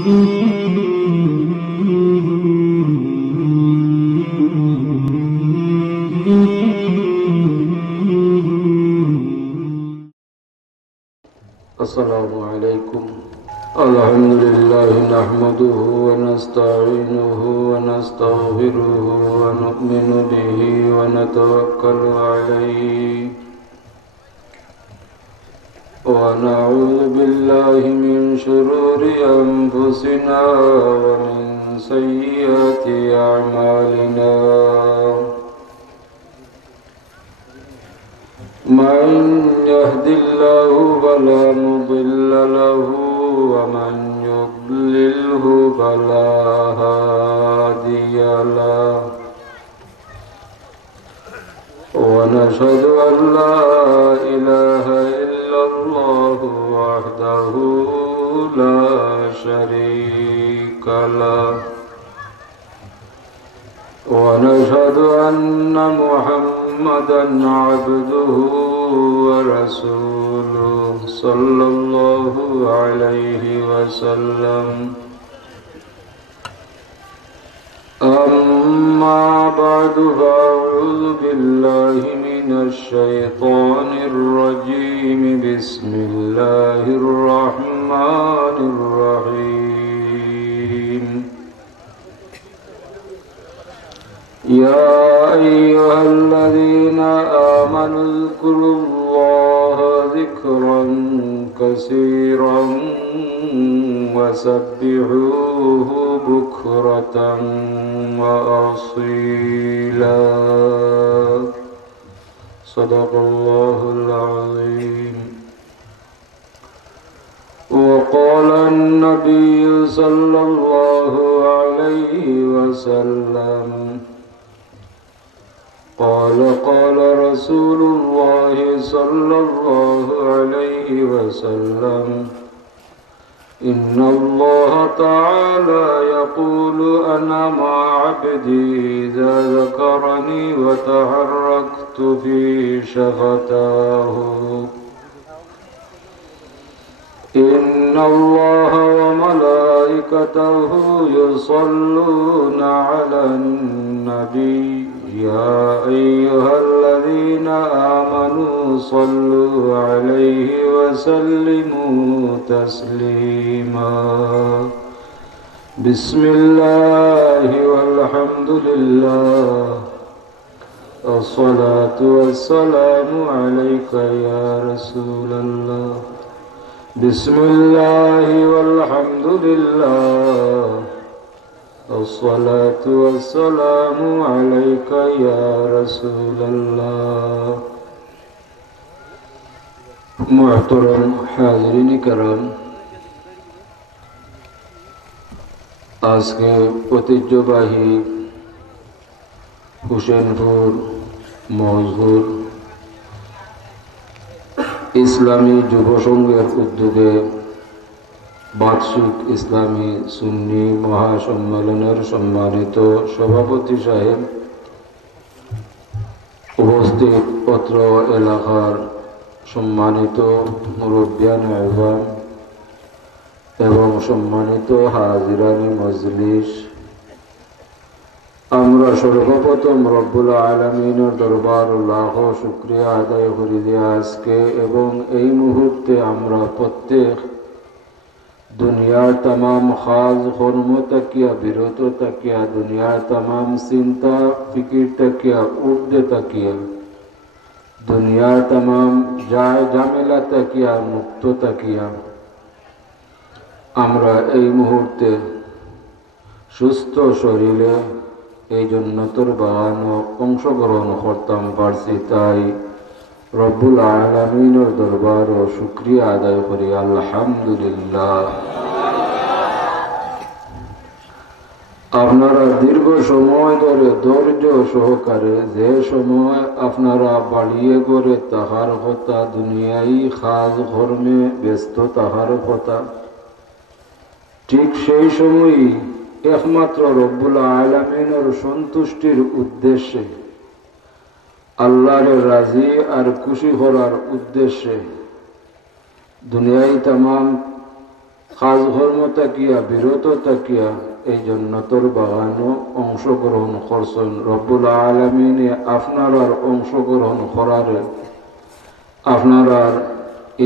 السلام عليكم. الحمد لله نحمده ونستعينه ونستغفره ونؤمن به ونتوكل عليه ونعوذ بالله من شرور أنفسنا ومن سيئات أعمالنا. من يهد الله فلا مضل له ومن يضلله فلا هادي له ونشهد أن لا إله إلا الله وحده لا شريك له ونشهد أن محمدًا عبده ورسوله صلى الله عليه وسلم. أما بعد فأعوذ بالله من الشيطان الرجيم. بسم الله الرحمن الرحيم. يا أيها الذين آمنوا اذكروا الله ذكرا كثيرا وسبحوه بكرة وأصيلا. صدق الله العظيم. وقال النبي صلى الله عليه وسلم قال رسول الله صلى الله عليه وسلم إن الله تعالى يقول أنا مع عبدي إذا ذكرني وتحركت في شفتاه. إن الله وملائكته يصلون على النبي يا أيها الذين آمنوا صلوا عليه وسلموا تسليما. بسم الله والحمد لله الصلاة والسلام عليك يا رسول الله. بسم الله والحمد لله الصلاة والسلام عليك يا رسول الله. محترم حاضرین کرام, আজকে ঐতিহ্যবাহী হুসেনপুর মজহুর ইসলামী যুব সংঘের উদ্যোগে বার্ষিক ইসলামী সুন্নি মহাসম্মেলনের সম্মানিত সভাপতি সাহেব, উপস্থিত পত্র এলাকার সম্মানিত মুরব্বিয়ান আযম এবং সম্মানিত হাজিরানি মজলিস, আমরা সর্বপ্রথম রব্বুল আলামিনের দরবার লাখ শুকরিয়া আদায় করি যে আজকে এবং এই মুহূর্তে আমরা প্রত্যেক দুনিয়ার तमाम খাজ কর্ম তাকিয়া বিরত তাকিয়া, দুনিয়ার तमाम চিন্তা ফিকির তাকিয়া উর্দে তাকিয়া, দুনিয়ার तमाम যায় ঝামেলা তাকিয়া মুক্ত তাকিয়া আমরা এই মুহূর্তে সুস্থ শরীরে এই জন্নতের বাগানে অংশগ্রহণ করতাম পারছি। তাই রব্বুল আলামিনের দরবার ও শুকরিয়া আদায় করি আলহামদুলিল্লাহ। আপনারা দীর্ঘ সময় ধরে ধৈর্য সহকারে যে সময় আপনারা বাড়িয়ে করে তাহার কথা, দুনিয়ায় খাজ কর্মে ব্যস্ত তাহার কথা, ঠিক সেই সময়ই একমাত্র রব্বুল আলামিনের সন্তুষ্টির উদ্দেশ্যে, আল্লাহর রাজি আর খুশি করার উদ্দেশ্যে দুনিয়ায় तमाम কাজ কর্ম তাকিয়া বিরত তাকিয়া এই জান্নাতের বাগানও অংশগ্রহণ করছেন। রব্বুল আলামিনে আপনারার অংশগ্রহণ করারে, আপনারার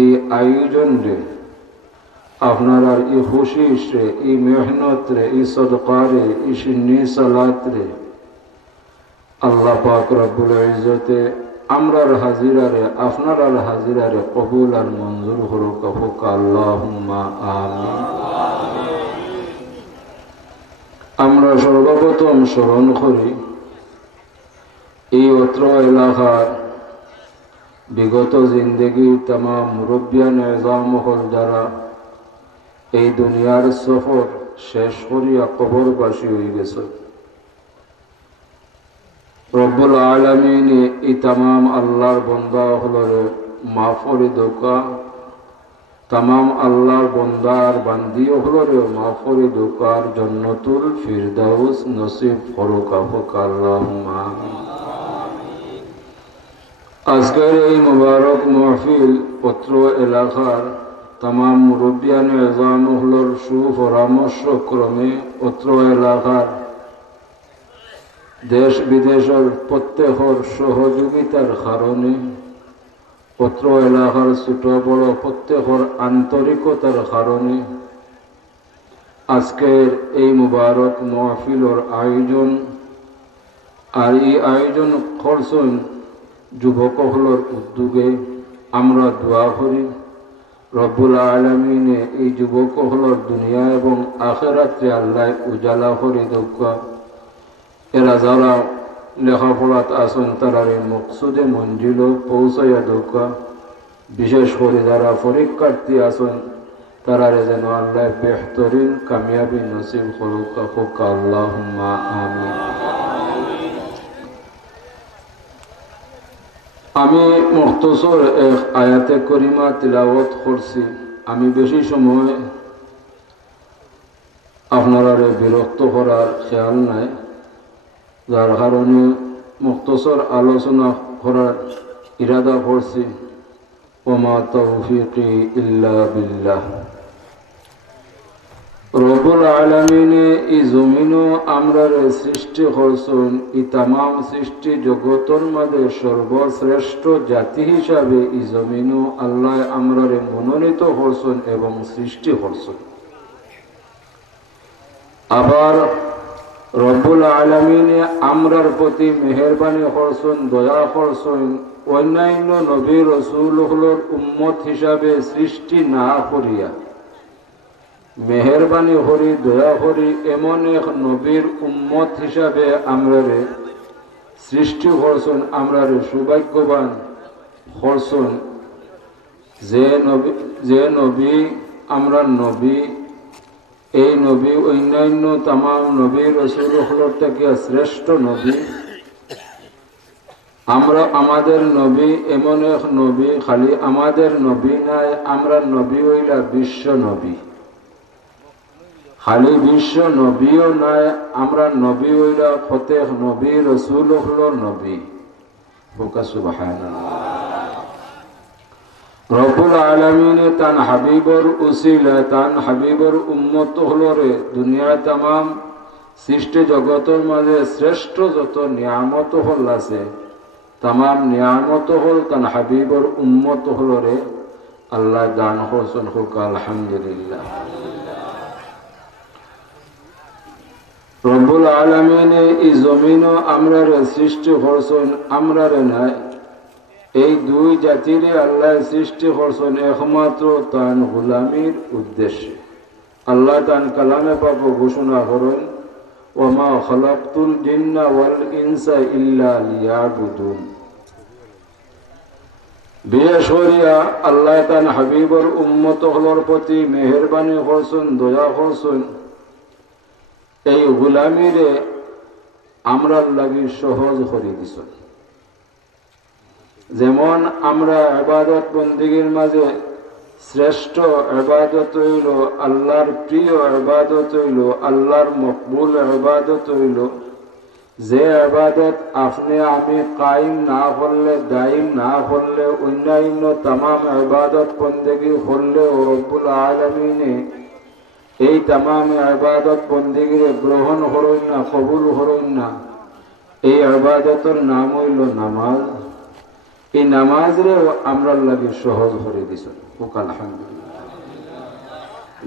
এই আয়োজন রে, আপনারার এই খুশিস রে, এই মেহনত রে, এই সদকারে, এই সিন্নি সালাত রে আল্লাহ পাক রব্বুল ইজ্জতে আমরার হাজিরারে, আপনারার হাজিরারে কবুল আর মঞ্জুর করুক। আল্লাহুম্মা আমিন। আমরা সর্বপ্রথম স্মরণ করি এই অত্র এলাকার বিগত জিন্দগির তামাম মুরব্বিয়ান এজাম হল যারা এই দুনিয়ার সফর শেষ করিয়া কবরবাসী হয়ে গেছে। রব্বুল আলামিনে এই তামাম আল্লাহর বন্দা হলরে মাফ করে দোকা, তামাম আল্লাহর বন্দার বান্দি হলরে মাফ করে দোকার জান্নাতুল ফিরদাউস নসিব করুক। আল্লাহুম্মা আমিন। আজকের এই মুবারক মাহফিল পত্র এলাকার তামাম মুরব্বিয়ান এজাম হলর সুপরামর্শ ক্রমে অত্র এলাকার দেশ বিদেশের প্রত্যেকের সহযোগিতার কারণে, অত্র এলাকার ছোট বড় প্রত্যেকের আন্তরিকতার কারণে আজকের এই মুবারক মাহফিলের আয়োজন। আর এই আয়োজন করছেন যুবকহলের উদ্যোগে। আমরা দোয়া করি রব্বুল আলামিনে এই যুবকহলের দুনিয়া এবং আখিরাতে আল্লাহ উজালা করে দোকা। এরা যারা লেখাপড়াত আছেন তারারে মকসুদে মঞ্জিল পৌঁছাইয়া দোকা। বিশেষ করে যারা পরীক্ষার্থী আছেন তারারে যেন আল্লাহ বেহতরিন কামিয়াবি নসিব করুক। আল্লাহুম্মা আমিন। আমি মুখতসর এক আয়াতে করিমা তিলাওয়াত করছি। আমি বেশি সময় আপনারা বিরক্ত করার খেয়াল নাই, যার কারণে মুখতসর আলোচনা করার ইরাদা করছি। ওমা তৌফিকি ইল্লা বিল্লাহ। রব্বুল আলামিনে এই জমিনও আমরারে সৃষ্টি করছেন। এই তামাম সৃষ্টি জগতের মাঝে সর্বশ্রেষ্ঠ জাতি হিসাবে এই জমিনও আল্লাহ আমরারে মনোনীত করছেন এবং সৃষ্টি করছেন। আবার রব্বুল আলামিনে আমরার প্রতি মেহেরবানি করছেন, দয়া করছেন। অন্যান্য নবী রাসূলগুলোর উম্মত হিসাবে সৃষ্টি না করিয়া মেহেরবানি করি, দয়া করি এমন এক নবীর উম্মত হিসাবে আমরারে সৃষ্টি করছেন, আমরারে সৌভাগ্যবান করছেন। যে নবী আমরা নবী, এই নবী অন্যান্য তামাম নবী রাসূলগুলোর থেকে শ্রেষ্ঠ নবী। আমরা আমাদের নবী এমন এক নবী, খালি আমাদের নবী নাই, আমরা নবী হইলা বিশ্ব নবী। খালি বিশ্ব নবীও নাই, আমরা নবী হইলা প্রত্যেক নবী রাসূলগুলোর নবী। সুবহানাল্লাহ। রব্বুল আলামিনে তান হাবিবর উসিলা, তান হাবিবর উম্মত হলরে দুনিয়ায় তামাম সৃষ্টি জগতের মাঝে শ্রেষ্ঠ যত নিয়ামত হল আছে, তামাম নিয়ামত হল তান হাবিবর উম্মত হলরে আল্লাহ দান করছেন। হোক আলহামদুলিল্লাহ। রব্বুল আলামিনে এই জমিনও আমরারে সৃষ্টি করছেন, আমরারে নাই। এই দুই জাতিরে আল্লাহ সৃষ্টি করছেন একমাত্র তান গোলামির উদ্দেশ্যে। আল্লাহ তান কালামে পাক ঘোষণা করেন, ওমা খালাকতুল জিন্না ওয়াল ইনসা ইল্লা লিয়াবুদুন। বিশেষ করিয়া আল্লাহ তান হাবিবর উম্মত হলর প্রতি মেহেরবানি করছেন, দয়া করছেন। এই গোলামিরে আমরার লাগি সহজ করে দিছেন। যেমন আমরা ইবাদত বন্দেগীর মাঝে শ্রেষ্ঠ ইবাদত হইল আল্লাহর প্রিয় ইবাদত হইল, আল্লাহর মকবুল ইবাদত হইল যে ইবাদত আপনি আমি কায়েম না করলে, দায়ম না করলে, অন্যান্য তামাম ইবাদত বন্দেগী করলে রব্বুল আলামিনে এই তামাম ইবাদত বন্দেগীরে গ্রহণ করুন না, কবুল করুন না। এই ইবাদতের নাম হইল নামাজ। এই নামাজরে আমরা লাগে সহজ করে দিছেন। আলহামদুলিল্লাহ।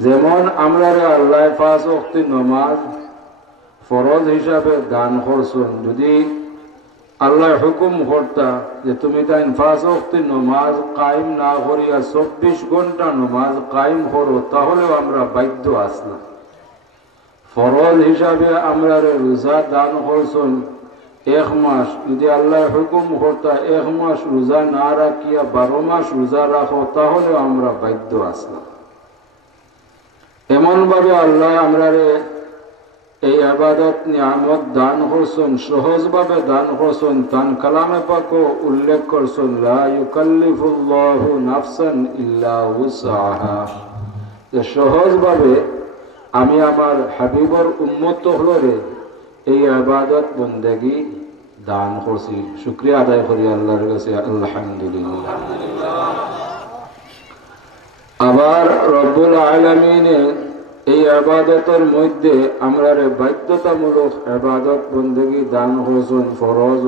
যেমন আমরা আল্লাহ 5 ওয়াক্ত নামাজ ফরজ হিসাবে দান করছেন, যদি আল্লাহ হুকুম করতা যে তুমি তাই 5 ওয়াক্ত নামাজ কায়েম না করিয়া 24 ঘন্টা নামাজ কায়েম করো, তাহলেও আমরা বাধ্য আসলাম। ফরজ হিসাবে আমরা রোজা দান করছেন 1 মাস, যদি আল্লাহ হুকুম করতা 1 মাস রোজা না রাখিয়া 12 মাস রোজা রাখো, তাহলেও আমরা বাধ্য আসলাম। এমন ভাবে আল্লাহ আমরা এই ইবাদত নিয়ামত দান করছেন, সহজ ভাবে দান করছেন। তান কালামে পাক উল্লেখ করছেন, লা ইউকাল্লিফুল্লাহু নাফসান ইল্লা উসআহা। যে সহজ ভাবে আমি আমার হাবিবর উম্মত হলরে এই ইবাদত বন্দেগী দান করছি। শুকরিয়া আদায় করি আল্লাহর কাছে, আলহামদুলিল্লাহ। আবার রব্বুল আলামিনে এই ইবাদতের মধ্যে আমরা বাধ্যতামূলক ইবাদত বন্দেগী দান করছেন। ফরজ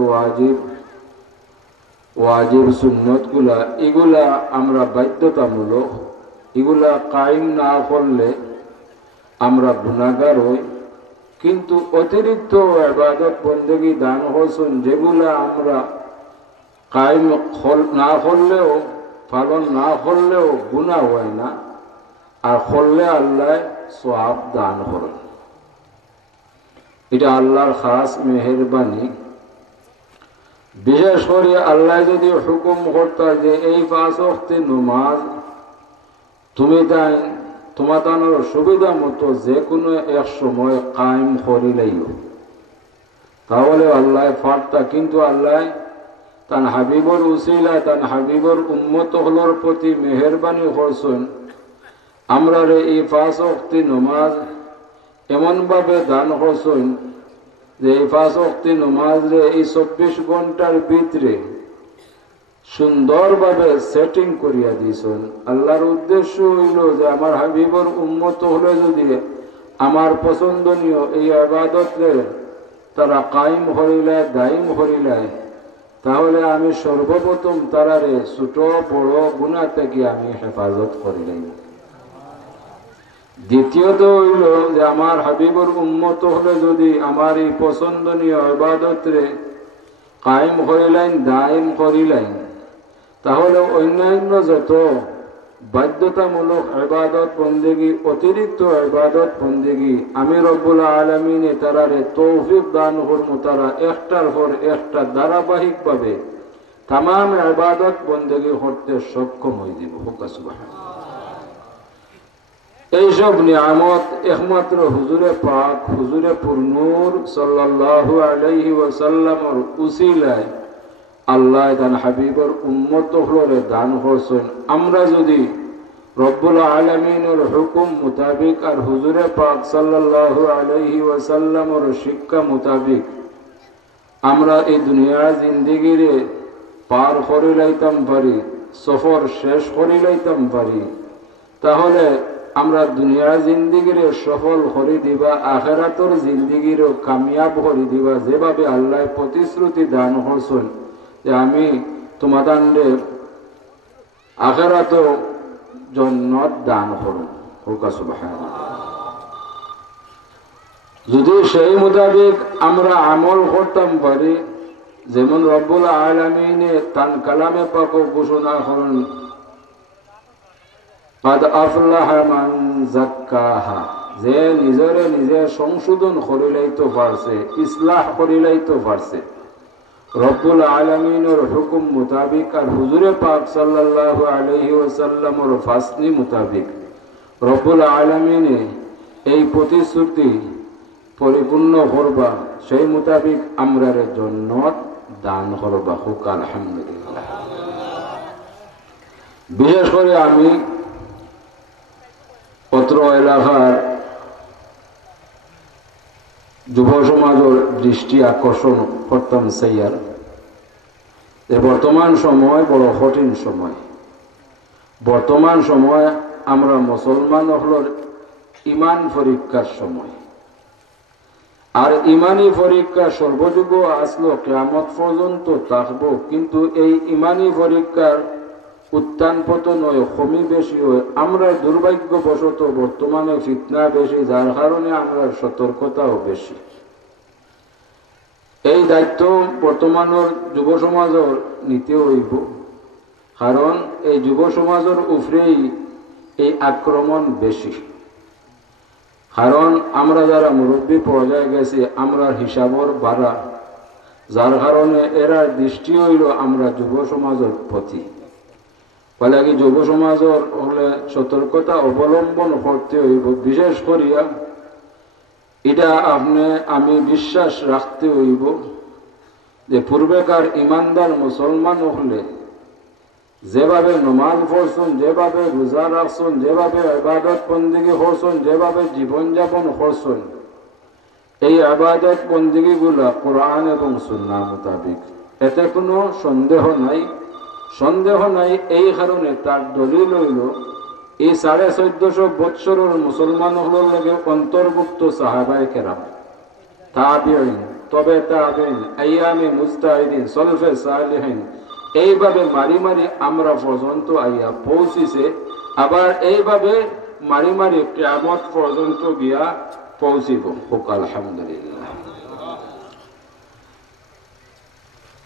ওয়াজিব সুন্নত গুলা, এগুলা আমরা বাধ্যতামূলক, এগুলা কায়েম না করলে আমরা গুনাহগার হই। কিন্তু অতিরিক্ত ইবাদত বন্দেগী দান করছেন যেগুলা আমরা কায়েম না করলেও, পালন না করলেও গুনাহ হয় না, আর করলে আল্লাহ সওয়াব দান করেন। এটা আল্লাহর খাস মেহেরবানি। বিশেষ করে আল্লাহ যদি হুকুম করতা যে এই 5 ওয়াক্ত নামাজ তুমি তাই তোমার সুবিধা মতো যে কোনো এক সময় কায়েম করিলেই, তাহলে আল্লাহ পারতা। কিন্তু আল্লাহ তান হাবিবর উসিলায় তান হাবিবর উম্মত হলর প্রতি মেহেরবানি করছেন। আমরা এই 5 ওয়াক্ত নামাজ এমন ভাবে দান করছেন যে এই 5 ওয়াক্ত নামাজ এই 24 ঘন্টার ভিতরে সুন্দরভাবে সেটিং করিয়া দিয়েছেন। আল্লাহর উদ্দেশ্য হইল যে আমার হাবিবর উম্মত হলে যদি আমার পছন্দনীয় এই ইবাদতকে তারা কায়েম করিলায়, দায়ম করিলায়, তাহলে আমি সর্বপ্রথম তারারে ছোট বড় গুনাহ থেকে আমি হেফাজত করিলাই। দ্বিতীয়ত হইল যে আমার হাবিবর উম্মত হলে যদি আমার এই পছন্দনীয় ইবাদতরে কায়েম করিলেন, দায়েম করিলেন, তাহলে অন্যান্য যত বাধ্যতামূলক ইবাদত বন্দেগী, অতিরিক্ত ইবাদত বন্দেগী আমি রব্বুল আলামিনে তারারে তৌফিক দান করবো, তারা একটার পর একটা ধারাবাহিকভাবে তামাম ইবাদত বন্দেগী করতে সক্ষম হয়ে দিব। সুবহানাল্লাহ। এইসব নিয়ামত একমাত্র হুজুরে পাক, হুজুরে পুরনূর সাল্লাল্লাহু আলাইহি ওয়াসাল্লামের উসিলায় আল্লাহ তান হাবিবর উম্মত হলরে দান করছেন। আমরা যদি রব্বুল আলামিনের হুকুম মোতাবিক আর হুজুরে পাক সাল্লাল্লাহু আলাইহি ওয়াসাল্লামের শিক্ষা মোতাবিক আমরা এই দুনিয়ার জিন্দেগিরে পার করে লাইতাম পারি, সফর শেষ করে লাইতাম পারি, তাহলে আমরা দুনিয়ার জিন্দেগিরে সফল করে দিবা, আখিরাতের জিন্দেগিরও কামিয়াব করে দিবা। যেভাবে আল্লাহ প্রতিশ্রুতি দান করছেন যে আমি তোমাদের আখিরাতেও জান্নাত দান করব। সুবহানাল্লাহ। যদি সেই মোতাবেক আমরা আমল করতাম পারি, যেমন রব্বুল আলামিনে তান কালামে পাক ঘোষণা করেন, قد أفلح من زكاها, যে নিজরে নিজে সংশোধন করিলাইতে পারছে, ইসলাহ করিলাইতে পারছে রব্বুল আলামিনের হুকুম মোতাবিক আর হুজুরে পাক সাল্লাল্লাহু আলাইহি ওয়াসাল্লামের ফাসলি মোতাবিক রব্বুল আলামিনে এই প্রতিশ্রুতি পরিপূর্ণ করবা, সেই মোতাবিক আমরা জান্নাত দান করবা। আলহামদুলিল্লাহ। বিশেষ করে আমি অত্র এলাকার যুব সমাজের দৃষ্টি আকর্ষণ করতাম চাইয়ার যে বর্তমান সময় বড় কঠিন সময়। বর্তমান সময় আমরা মুসলমান হলর ইমান পরীক্ষার সময়। আর ইমানি পরীক্ষা সর্বযুগ আসলো, কিয়ামত পর্যন্ত থাকবো। কিন্তু এই ইমানি পরীক্ষার উত্থান পতন হয়, কমি বেশি হয়। আমরা দুর্ভাগ্যবশত বর্তমানে ফিতনা বেশি, যার কারণে আমরা সতর্কতাও বেশি। এই দায়িত্ব বর্তমানের যুব সমাজের নিতে হইব, কারণ এই যুব সমাজের উপরেই এই আক্রমণ বেশি। কারণ আমরা যারা মুরব্বী পর্যায়ে গেছি, আমরা হিসাবর বাড়া, যার কারণে এরা দৃষ্টি হইল আমরা যুব সমাজের প্রতি। বলে কি যুব সমাজের হলে সতর্কতা অবলম্বন করতে হইব। বিশেষ করিয়া এটা আমি বিশ্বাস রাখতে হইব যে পূর্বেকার ইমানদার মুসলমান হলে যেভাবে নমাজ পড়ছেন, যেভাবে রোজা রাখছেন, যেভাবে ইবাদত বন্দেগী করছেন, যেভাবে জীবনযাপন করছেন, এই ইবাদত বন্দেগী গুলা কোরআন এবং সুন্নাহ মোতাবেক, এতে কোনো সন্দেহ নাই। এই কারণে তার দলিল হইল এই 1450 বৎসরের মুসলমান হলোর লগে অন্তর্ভুক্ত সাহাবায়ে কেরাম, তাবিঈন, তবে তাবিঈন, আইয়ামে মুজতাহিদিন, সলফে সালিহিন, এইভাবে মারি মারি আমরা পর্যন্ত আইয়া পৌঁছিছে। আবার এইভাবে মারি মারি কিয়ামত পর্যন্ত গিয়া পৌঁছিব। আলহামদুলিল্লাহ।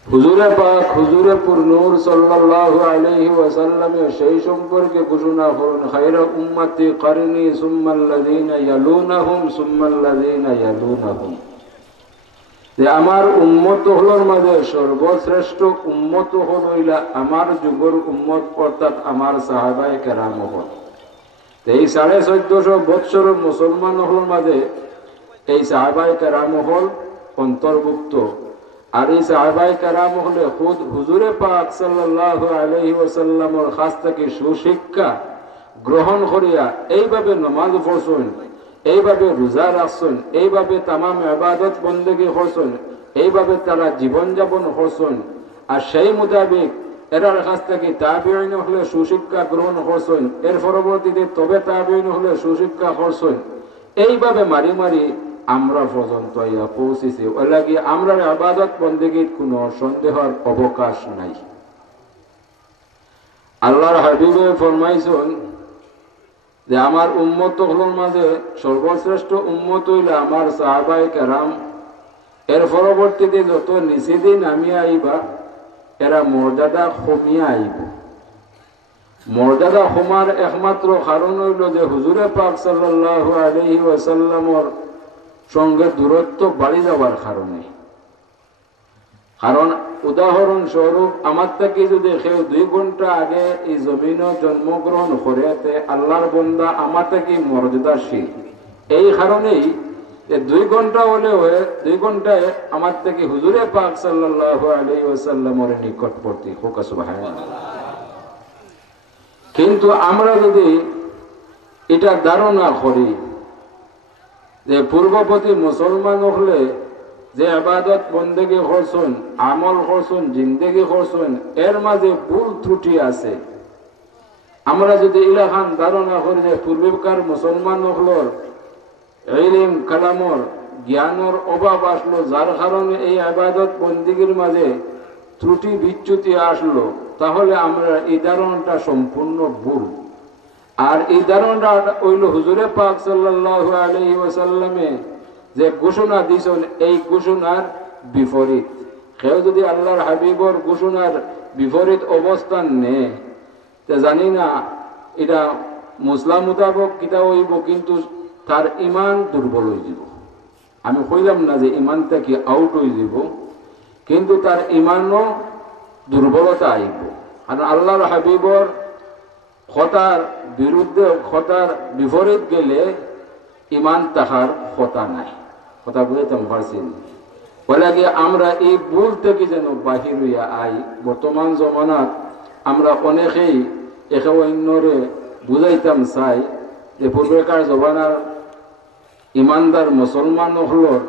হুজুরে পাক হুজুরে পুরনূর সাল্লাল্লাহু আলাইহি ওয়াসাল্লাম সেই সম্পর্কে ঘোষণা করুন, খায়রা উম্মতি করনি সুম্মাল্লাযীনা ইয়ালুনাহুম সুম্মাল্লাযীনা ইয়ালুনাহুম, যে আমার উম্মত হলোর মাঝে সর্বশ্রেষ্ঠ উম্মত হইলা আমার যুগের উম্মত, অর্থাৎ আমার সাহাবায়ে কেরাম হল। এই 1450 বৎসরের মুসলমান হলোর মাঝে এই সাহাবায়ে কেরাম হল অন্তর্ভুক্ত। আর এই সাহাবায়ে কেরাম হলে খুদ হুজুরে পাক সাল্লাল্লাহু আলাইহি ওয়াসাল্লামের কাছ থেকে সুশিক্ষা গ্রহণ করিয়া এইভাবে নামাজ পড়ছেন, এইভাবে রোজা রাখছেন, এইভাবে তামাম ইবাদত বন্দেগী করছেন, এইভাবে তারা জীবনযাপন করছেন। আর সেই মোতাবেক এরার কাছ থেকে তাবিঈন হলে সুশিক্ষা গ্রহণ করছেন, এর পরবর্তীতে তবে তাবিঈন হলে সুশিক্ষা করছেন। এইভাবে মারি মারি আমরা পর্যন্ত ইয়া পৌঁছেছি। ওই লাগি আমরা ইবাদত বন্দেগীর কোনো সন্দেহের অবকাশ নাই। আল্লাহর হাবিবে ফরমাইছেন যে আমার উম্মত হলোর মাঝে সর্বশ্রেষ্ঠ উম্মত হইলে আমার সাহাবায়ে কেরাম, এর পরবর্তীতে যত নিচে দিয়ে নামিয়া আইবা এরা মর্যাদা কমিয়া আইব। মর্যাদা কমার একমাত্র কারণ হইল যে হুজুরে পাক সাল্লাল্লাহু আলাইহি ওয়াসাল্লামের সঙ্গে দূরত্ব বাড়ি যাওয়ার কারণে। কারণ উদাহরণস্বরূপ আমার থেকে যদি কেউ 2 ঘন্টা আগে এই জমিনে জন্মগ্রহণ করে, আল্লাহর বান্দা আমার থেকে মর্যাদাশীল। এই কারণেই 2 ঘন্টা হলে 2 ঘন্টায় আমার থেকে হুজুরে পাক সাল্লাল্লাহু আলাইহি ওয়াসাল্লামের নিকটবর্তী হোক, সুবহানাল্লাহ। কিন্তু আমরা যদি এটা ধারণা করি যে পূর্ববর্তী মুসলমান হলে যে ইবাদত বন্দেগী করছেন, আমল করছেন, জিন্দেগি করছেন, এর মাঝে ভুল ত্রুটি আছে। আমরা যদি ইলাখান ধারণা করি যে পূর্বেকার মুসলমান হলোর ইলম কালামর জ্ঞানের অভাব আসলো, যার কারণে এই ইবাদত বন্দেগীর মাঝে ত্রুটি বিচ্যুতি আসলো, তাহলে আমরা এই ধারণাটা সম্পূর্ণ ভুল। আর এই ধারণাটা হইল হুজুরে পাক সাল্লাল্লাহু আলাইহি ওয়াসাল্লামে যে ঘোষণা দিয়েছেন, এই ঘোষণার বিপরীত। কেউ যদি আল্লাহর হাবিবর ঘোষণার বিপরীত অবস্থান নেয়, তা জানি না এটা মুসলাম মোতাবক কিতা হইব, কিন্তু তার ইমান দুর্বল হয়ে যাব। আমি কইলাম না যে ইমান থেকে আউট হয়ে যাব, কিন্তু তার ইমানও দুর্বলতা আইব। আর আল্লাহর হাবিবর কথার বিরুদ্ধে, কথার বিপরীত গেলে ইমান তাহার কথা নাই। কথা বুঝাইতাম পারছি? বলে গিয়ে আমরা এই ভুল থেকে যেন বাহির হইয়া আই। বর্তমান জমানাত আমরা অনেকেই একে অন্যরে বুঝাইতাম চাই যে পূর্বেকার জমানার ইমানদার মুসলমান হলোর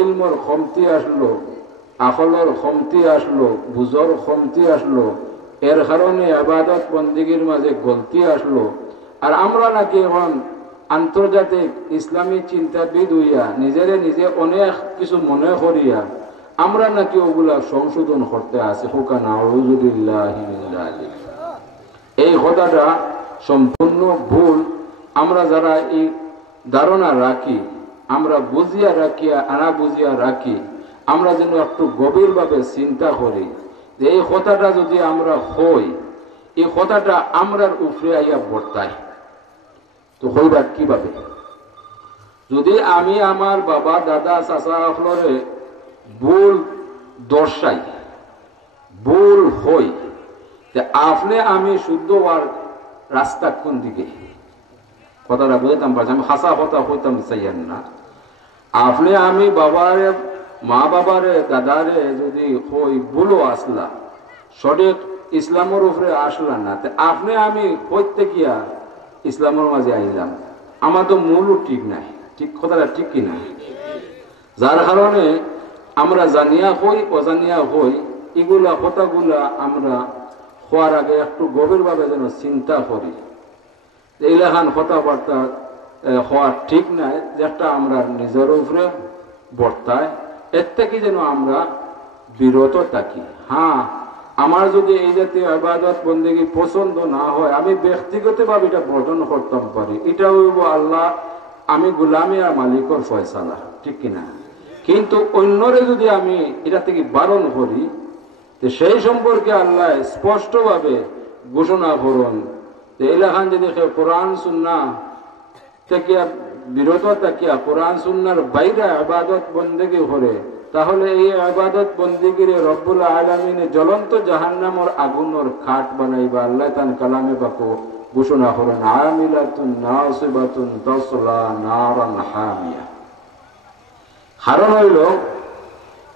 ইলমর কমতি আসলো, আকলর কমতি আসলো, বুঝর কমতি আসলো, এর কারণে ইবাদত বন্দেগীর মাঝে গলতি আসলো। আর আমরা নাকি এখন আন্তর্জাতিক ইসলামী চিন্তাবিদ হইয়া নিজে অনেক কিছু মনে করিয়া আমরা নাকি ওগুলা সংশোধন করতে আসি হুকা নাউযুবিল্লাহি মিন যালিক। এই কথাটা সম্পূর্ণ ভুল। আমরা যারা এই ধারণা রাখি, আমরা বুঝিয়া রাখিয়া আনা বুঝিয়া রাখি, আমরা যেন একটু গভীরভাবে চিন্তা করি যে এই কথাটা যদি আমরা হই, এই কথাটা আমরার উপরে আইয়া বর্তায় তো হইবার কিভাবে? যদি আমি আমার বাবা দাদা চাচা ফলরে ভুল দর্শাই, ভুল হই, আপনি আমি শুদ্ধ হওয়ার রাস্তা কোন দিকে? কথাটা বুঝতাম পারছি, আমি হাসা কথা হইতাম চাইয়েন না। আপনি আমি বাবারে মা বাবারে দাদারে যদি হই ভুলও আসলা, সঠিক ইসলামের উপরে আসলা না, আপনি আমি হইতে গিয়া ইসলামের মাঝে আইলাম, আমার তো মূলও ঠিক নাই। ঠিক কথাটা ঠিক কিনা? যার কারণে আমরা জানিয়া হই অজানিয়া হই, এগুলা কথাগুলা আমরা হওয়ার আগে একটু গভীরভাবে যেন চিন্তা করি। এইলাখান কথাবার্তা হওয়া ঠিক নাই, যেটা আমরা নিজের উপরে বর্তায়, এর থেকে যেন আমরা বিরত থাকি। হ্যাঁ, আমার যদি এই জাতীয় ইবাদত বন্দেগী পছন্দ না হয়, আমি ব্যক্তিগতভাবে এটা বর্জন করতাম পারি, এটা হইব আল্লাহ, আমি গোলামি আর মালিকর ফয়সালা, ঠিক কিনা? কিন্তু অন্যরে যদি আমি এটা থেকে বারণ করি, সেই সম্পর্কে আল্লাহ স্পষ্টভাবে ঘোষণা করুন যে এলাকান যদি কোরআন সুন্নাহ থেকে বিরত থাকিয়া কোরআন সুন্নাহর বাইরে ইবাদত বন্দেগী করে, তাহলে এই ইবাদত বন্দেগীর রব্বুল আলামিন জ্বলন্ত জাহান্নামের আগুনের খাট বানাইবা। আল্লাহ তান কালামে পাক ঘোষণা করেন, আমিলাতুন নাসিবাতুন তাসলা নারান হামিয়া। কারণ হইল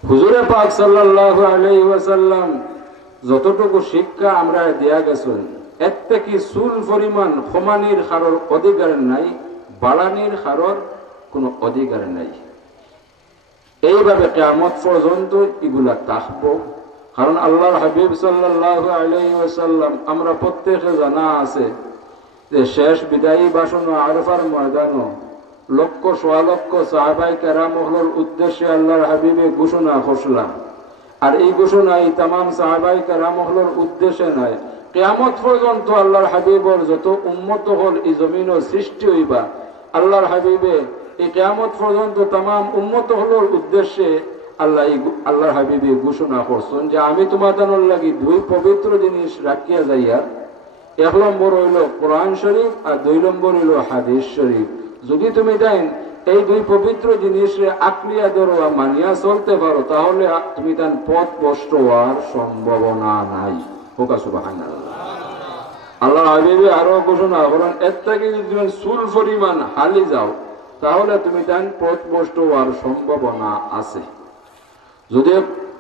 হুজুরে পাক সাল্লাল্লাহু আলাইহি ওয়াসাল্লাম যতটুকু শিক্ষা আমরা দেয়া গেছেন, এর থেকে চুল পরিমাণ ক্ষমানির হারর অধিকার নাই, বাড়ানির হারর কোনো অধিকার নাই। এইভাবে কিয়ামত পর্যন্ত এগুলা থাকবো। কারণ আল্লাহর হাবিব সাল্লাল্লাহু আলাইহি ওয়াসাল্লাম, আমরা প্রত্যেকে জানা আছে যে শেষ বিদায়ী ভাষণ আরফার ময়দানও লক্ষ সোয়া লক্ষ সাহাবায়ে কেরামের উদ্দেশ্যে আল্লাহর হাবিবে ঘোষণা করলেন। আর এই ঘোষণা এই তামাম সাহাবায়ে কেরামের উদ্দেশ্যে নয়, কিয়ামত পর্যন্ত আল্লাহর হাবিবর যত উম্মত হল এই জমিনের সৃষ্টি হইবা, আল্লাহর হাবিবে এই কিয়ামত পর্যন্ত তামাম উম্মত হলোর উদ্দেশ্যে আল্লাহর হাবিবে ঘোষণা করছেন যে আমি তোমাদের লাগি দুই পবিত্র জিনিস রাখিয়া যাইয়া, এক নম্বর হইল কোরআন শরীফ আর দুই নম্বর হইল হাদিস শরীফ। যদি তুমি দেন এই দুই পবিত্র জিনিসে আঁকড়িয়া ধরো মানিয়া চলতে পারো, তাহলে তুমি তার পথ ভ্রষ্ট হওয়ার সম্ভাবনা নাই। হোক সুবহানাল্লাহ। আল্লাহ হাবিবে আরো ঘোষণা করেন, এর থেকে যদি তুমি চুল পরিমাণ হালি যাও, তাহলে তুমি তার পথ ভ্রষ্ট হওয়ার সম্ভাবনা আছে। যদি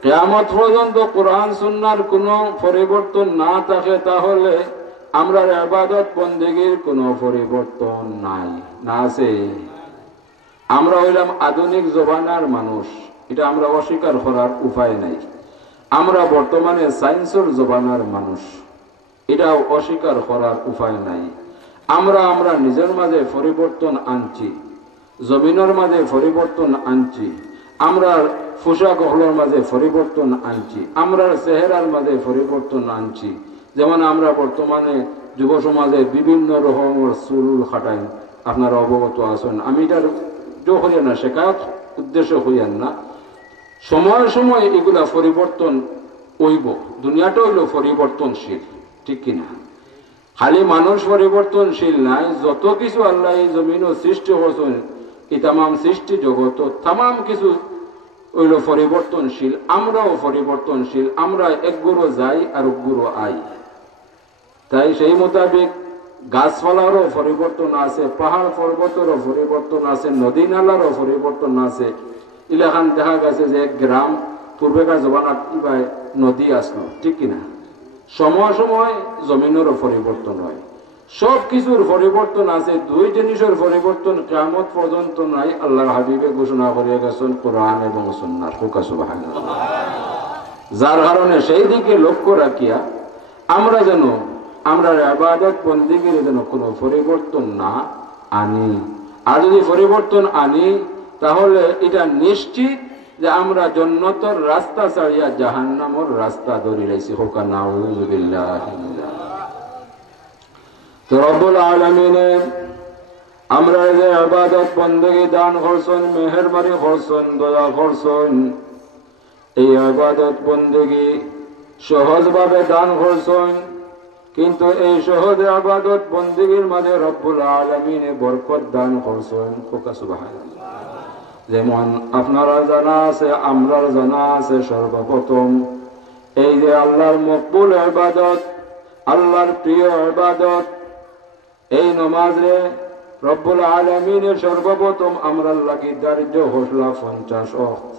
কিয়ামত পর্যন্ত কোরআন সুন্নাহর কোনো পরিবর্তন না থাকে, তাহলে আমরা ইবাদত বন্দেগীর কোনো পরিবর্তন নাই, না আছে। আমরা হইলাম আধুনিক জমানার মানুষ, এটা আমরা অস্বীকার করার উপায় নাই। আমরা বর্তমানে সায়েন্সের জমানার মানুষ, এটাও অস্বীকার করার উপায় নাই। আমরা নিজের মাঝে পরিবর্তন আনছি, জমিনের মাঝে পরিবর্তন আনছি, আমরা পোশাক হলের মাঝে পরিবর্তন আনছি, আমরা চেহারার মাঝে পরিবর্তন আনছি। যেমন আমরা বর্তমানে যুব সমাজে বিভিন্ন রকমের চুল খাটাই, আপনারা অবগত আছেন। আমি এটার জো হইয়া না, শেখার উদ্দেশ্য হইয়ান না। সময় সময় এগুলা পরিবর্তন হইব, দুনিয়াটা হইল পরিবর্তনশীল, ঠিক কিনা? খালি মানুষ পরিবর্তনশীল নাই, যত কিছু আল্লাহ এই জমিন সৃষ্টি করছেন, এই তামাম সৃষ্টি জগৎ তামাম কিছু হইল পরিবর্তনশীল। আমরাও পরিবর্তনশীল, আমরা এক গুরু যাই আর এক গুরু আই। তাই সেই মোতাবেক গাছপালারও পরিবর্তন আছে, পাহাড় পর্বতেরও পরিবর্তন আছে, নদী নালারও পরিবর্তন আছে। ইলাখান দেখা গেছে যে এক গ্রাম পূর্বেকার জমানাত ইবাই নদী আসলো, ঠিক কিনা? সময় সময় জমিনেরও পরিবর্তন হয়, সব কিছুর পরিবর্তন আছে। দুই জিনিসের পরিবর্তন কিয়ামত পর্যন্ত নাই, আল্লাহর হাবিবে ঘোষণা করে গেছেন কোরআন এবং সুন্নাহ। সুবহানাল্লাহ। যার কারণে সেই দিকে লক্ষ্য রাখিয়া আমরা যেন আমরা ইবাদত বন্দেগীর যেন কোনো পরিবর্তন না আনি। আর যদি পরিবর্তন আনি তাহলে এটা নিশ্চিত যে আমরা জান্নাতের রাস্তা ছাড়িয়া জাহান্নামের রাস্তা ধরে রাখছি। হোকা নাউযু বিল্লাহি। তো রব্বুল আলামিনের আমরা যে ইবাদত বندگی দান করছেন, মেহেরবানি করছেন, দয়া করছেন, এই ইবাদত বندگی সহজভাবে দান করছেন। কিন্তু এই সহজ ইবাদত বندگির মাঝে রব্বুল আলামিন বরকত দান করছেন। সুবহানাল্লাহ। যেমন আপনারা জানা আছে, আমরা জানা আছে, সর্বপ্রথম এই যে আল্লাহর মকবুল ইবাদত, আল্লাহর প্রিয় ইবাদত, এই নামাজে রব্বুল আলামিনের সর্বপ্রথম আমরা লাগি দারিদ্র হসলা 50 ওয়াক্ত।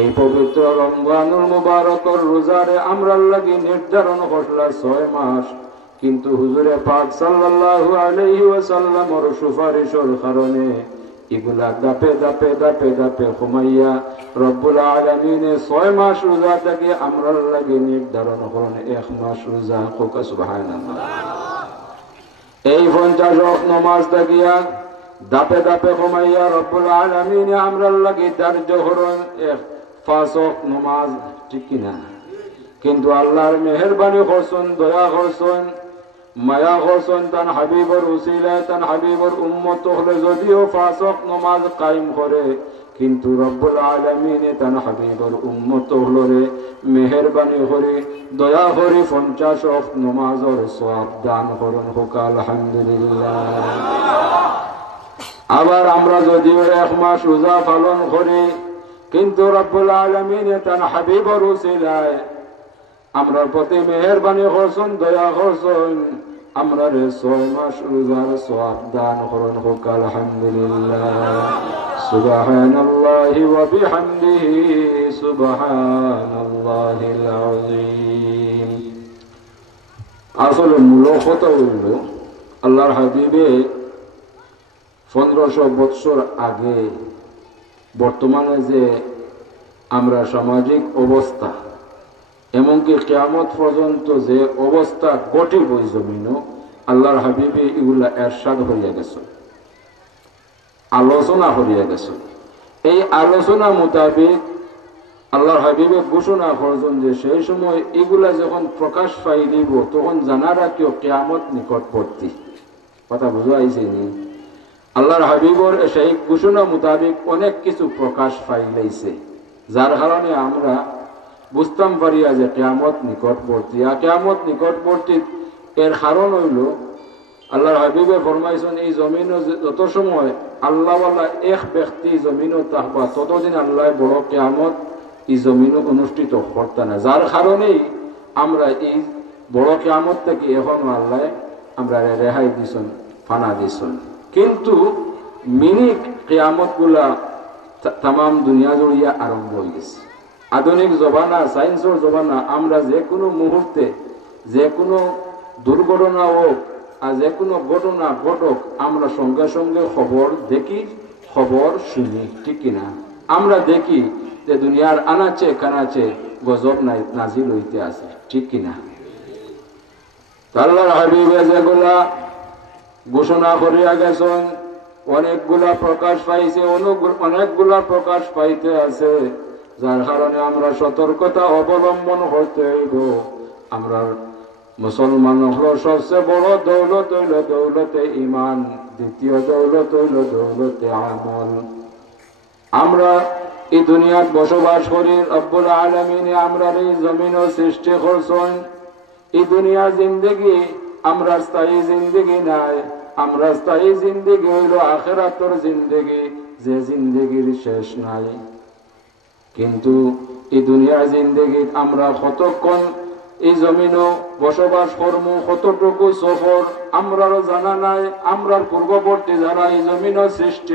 এই পবিত্র রমজানুল মুবারকর রোজারে আমরা লাগি নির্ধারণ হসলা 6 মাস। কিন্তু হুজুরে পাক সাল্লাল্লাহু আলাইহি ওয়াসাল্লামের সুপারিশের কারণে এগুলা দাপে দাপে দাপে দাপে কমাইয়া রব্বুল আলামিনে 6 মাস রোজা থেকে আমরা লাগি নির্ধারণ করেন 1 মাস রোজা। সুবহানাল্লাহ। এই 50 ওয়াক্ত নামাজ থাকিয়া দাপে দাপে কমাইয়া রব্বুল আলামিনে আমরা লাগি দার্য হরণ 5 ওয়াক্ত নামাজ, ঠিক কিনা? কিন্তু আল্লাহর মেহেরবানি করছেন, দয়া করছেন, মায়া করছেন, তান হাবিবর উসিলায় তান হাবিবর উম্মত হলে যদিও 5 ওয়াক্ত নামাজ কায়েম করে, কিন্তু রব্বুল আলামিনে তান হাবিবর উম্মত হলরে মেহেরবানি করে দয়া করে 50 ওয়াক্ত নামাজের সওয়াব দান করেন। হোক আলহামদুলিল্লাহ। আবার আমরা যদিও 1 মাস রোজা পালন করি, কিন্তু রব্বুল আলামিনে তান হাবিবর উসিলায় আমরার প্রতি মেহেরবানি করছেন, দয়া করছেন, আমরা 6 মাস রোজার সওয়াব দান করেন। হোক আলহামদুলিল্লাহ। সুবহানাল্লাহি ওয়া বিহামদিহি সুবহানাল্লাহিল আযীম। আসলে মূল কথা হইল আল্লাহর হাবিবে 1500 বছর আগে বর্তমানে যে আমরা সামাজিক অবস্থা, এমনকি কিয়ামত পর্যন্ত যে অবস্থা ঘটিব এই জমিনও, আল্লাহর হাবিবে এগুলা এরশাদ হইয়া গেছে, আলোচনা হইয়া গেছে। এই আলোচনা মোতাবেক আল্লাহর হাবিবে ঘোষণা করছেন যে সেই সময় এগুলা যখন প্রকাশ পাইলিব তখন জানা রাখিও কিয়ামত নিকটবর্তী। কথা বুঝা আইছে নি? আল্লাহর হাবিবর সেই ঘোষণা মোতাবেক অনেক কিছু প্রকাশ পাইলাইছে, যার কারণে আমরা বুঝতাম পারিয়া যে কিয়ামত নিকটবর্তী। আর কিয়ামত নিকটবর্তী এর কারণ হইল আল্লাহর হাবিবে ফরমাইছেন এই জমিনও যত সময় আল্লাহওয়ালা এক ব্যক্তি জমিনও থাকবা ততদিন আল্লাহ বড় কিয়ামত এই জমিনও অনুষ্ঠিত করতে না। যার কারণেই আমরা এই বড় কিয়ামত থেকে এখনো আল্লাহ আমরা রেহাই দিছেন, ফানা দিছেন। কিন্তু মিনি কিয়ামত গুলা তাম দুনিয়া জড়িয়া আরম্ভ হয়ে গেছে। আধুনিক জমানা, সায়েন্সের জমানা, আমরা যে কোনো মুহূর্তে যে কোনো দুর্ঘটনা হোক আর যে কোনো ঘটনা ঘটক আমরা সঙ্গে সঙ্গে খবর দেখি, খবর শুনি, ঠিক কিনা? আমরা দেখি যে দুনিয়ার আনাচে কানাচে গজব নাজিল হইতে আছে, ঠিক কিনা? আল্লাহর হাবিবে যেগুলা ঘোষণা করিয়া গেছেন অনেকগুলা প্রকাশ পাইছে, অনেকগুলা প্রকাশ পাইতে আছে, যার কারণে আমরা সতর্কতা অবলম্বন করতে হইব। আমরা মুসলমান হল সবচেয়ে বড় দৌলত হইল দৌলতে ইমান, দ্বিতীয় দৌলত হইল দৌলতে আমল। আমরা এই দুনিয়াত বসবাস করি, রব্বুল আলামিনে আমরা এই জমিনও সৃষ্টি করছেন। এই দুনিয়ার জিন্দেগি আমরা স্থায়ী জিন্দেগি নাই, আমরা স্থায়ী জিন্দেগি হইল আখিরাতের জিন্দেগি, যে জিন্দেগির শেষ নাই। কিন্তু এই দুনিয়ার জিন্দেগি আমরা কতক্ষণ এই জমিনও বসবাস করব, কতটুকু সফর আমরারও জানা নাই। আমরার পূর্ববর্তী যারা এই জমিনও সৃষ্টি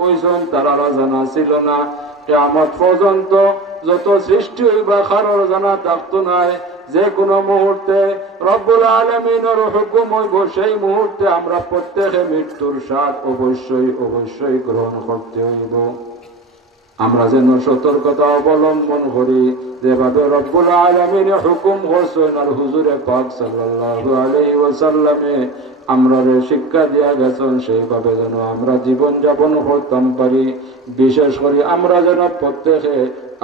হয়েছেন তারারও জানা ছিল না। কিয়ামত পর্যন্ত যত সৃষ্টি হইবা কারোর জানা থাকতো নাই। যে কোনো মুহূর্তে রব্বুল আলামিনের হুকুম হইব, সেই মুহূর্তে আমরা প্রত্যেকে মৃত্যুর স্বাদ অবশ্যই অবশ্যই গ্রহণ করতে হইব। আমরা যেন সতর্কতা অবলম্বন করি, যেভাবে রব্বুল আলামিন হুকুম করছেন আর হুজুরে পাক সাল্লাল্লাহু আলাইহি ওয়াসাল্লামে আমরা শিক্ষা দিয়া গেছেন, সেইভাবে যেন আমরা জীবন যাপন করতাম পারি। বিশেষ করে আমরা যেন প্রত্যেকে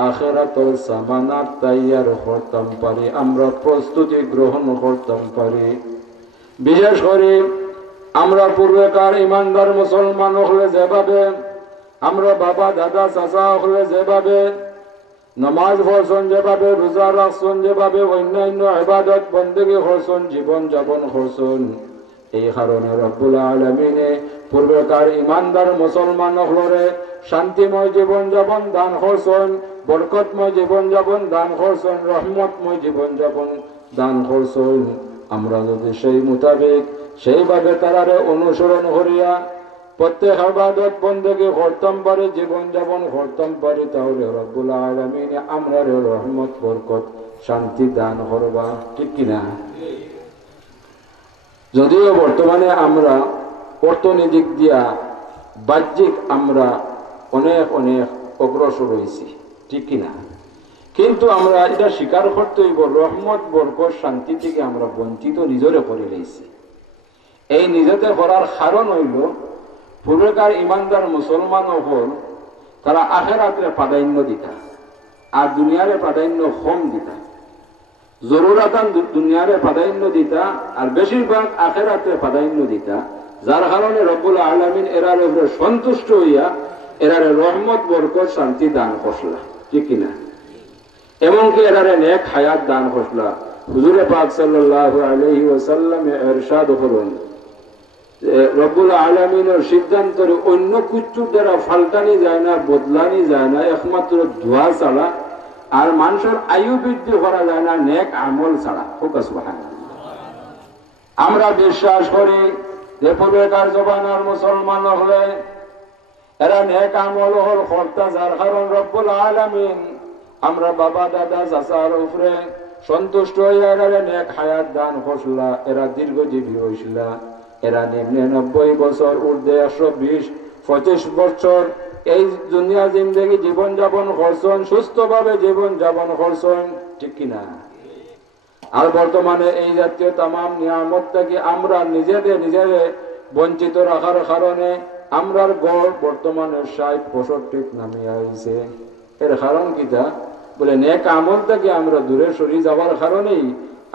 আখিরাতের সামানাত তৈয়ার করতাম পারি, আমরা প্রস্তুতি গ্রহণ করতাম পারি। বিশেষ করে আমরা পূর্বেকার ইমানদার মুসলমান হলে যেভাবে, আমরা বাবা দাদা চাচা হলে যেভাবে নামাজ পড়ছেন, যেভাবে রোজা রাখছেন, যেভাবে অন্যান্য ইবাদত বন্দেগী করছেন, জীবন যাপন করছেন, এই কারণে রব্বুল আলামিনে পূর্বেকার ইমানদার মুসলমান হলরে শান্তিময় জীবন যাপন দান করছেন, বরকতময় জীবন যাপন দান করছেন, রহমতময় জীবন যাপন দান করছেন। আমরা যদি সেই মোতাবেক সেইভাবে তারারে অনুসরণ করিয়া প্রত্যেক ইবাদত বন্দেগী করতাম পারি, জীবন যাপন করতাম পারি, তাহলে রব্বুল আলামিন আমরা রহমত বরকত শান্তি দান করবা, ঠিক কিনা? যদিও বর্তমানে আমরা অর্থনৈতিক দিয়া বাহ্যিক আমরা অনেক অনেক অগ্রসর হয়েছি, ঠিক কিনা, কিন্তু আমরা এটা স্বীকার করতে হইব রহমত বরকত শান্তি থেকে আমরা বঞ্চিত নিজরে করে রয়েছি। এই নিজেতে করার কারণ হইল পূর্বেকার ইমানদার মুসলমান হল তারা আখিরাতে প্রাধান্য দিতা আর দুনিয়ারে প্রাধান্য কম দিতা, জরুরাতান দুনিয়ারে প্রাধান্য দিতা আর বেশিরভাগ আখিরাতে প্রাধান্য দিতা, যার কারণে রব্বুল আলামিন এরার উপরে সন্তুষ্ট হইয়া এরারে রহমত বরকত শান্তি দান করলা, ঠিক কিনা, এমনকি এরারে নেক হায়াত দান করলা। হুজুরে পাক সাল্লাল্লাহু আলাইহি ওয়াসাল্লাম ইরশাদ করেন, রব্বুল আলামিনের সিদ্ধান্তরে অন্য কিছু দ্বারা ফাল্টানি যায় না, বদলানি যায় না, একমাত্র দোয়া ছাড়া আর মানুষের আয়ু বৃদ্ধি করা যায় না নেক আমল ছাড়া। আমরা বিশ্বাস করি যে পূর্বেকার জমানার মুসলমান হলে এরা নেক আমল হল কর্তা, যার কারণ রব্বুল আলামিন আমরা বাবা দাদা চাচার উপরে সন্তুষ্ট হইয়া এরা নেক হায়াত দান করছিলা, এরা দীর্ঘজীবী হয়েছিলা, এরা নিম্নে 90 বছর ঊর্ধ্বে 120-25 বছর এই দুনিয়া জিন্দেগি জীবন যাপন করছেন, সুস্থভাবে জীবন যাপন করছেন, ঠিক কিনা। আর বর্তমানে এই জাতীয় তামাম নিয়ামত থেকে আমরা নিজেদের বঞ্চিত রাখার কারণে আমরার গড় বর্তমানে 60-65 নামিয়ে আইছে। এর কারণ কিটা বলে নেক আমল থেকে আমরা দূরে সরে যাওয়ার কারণেই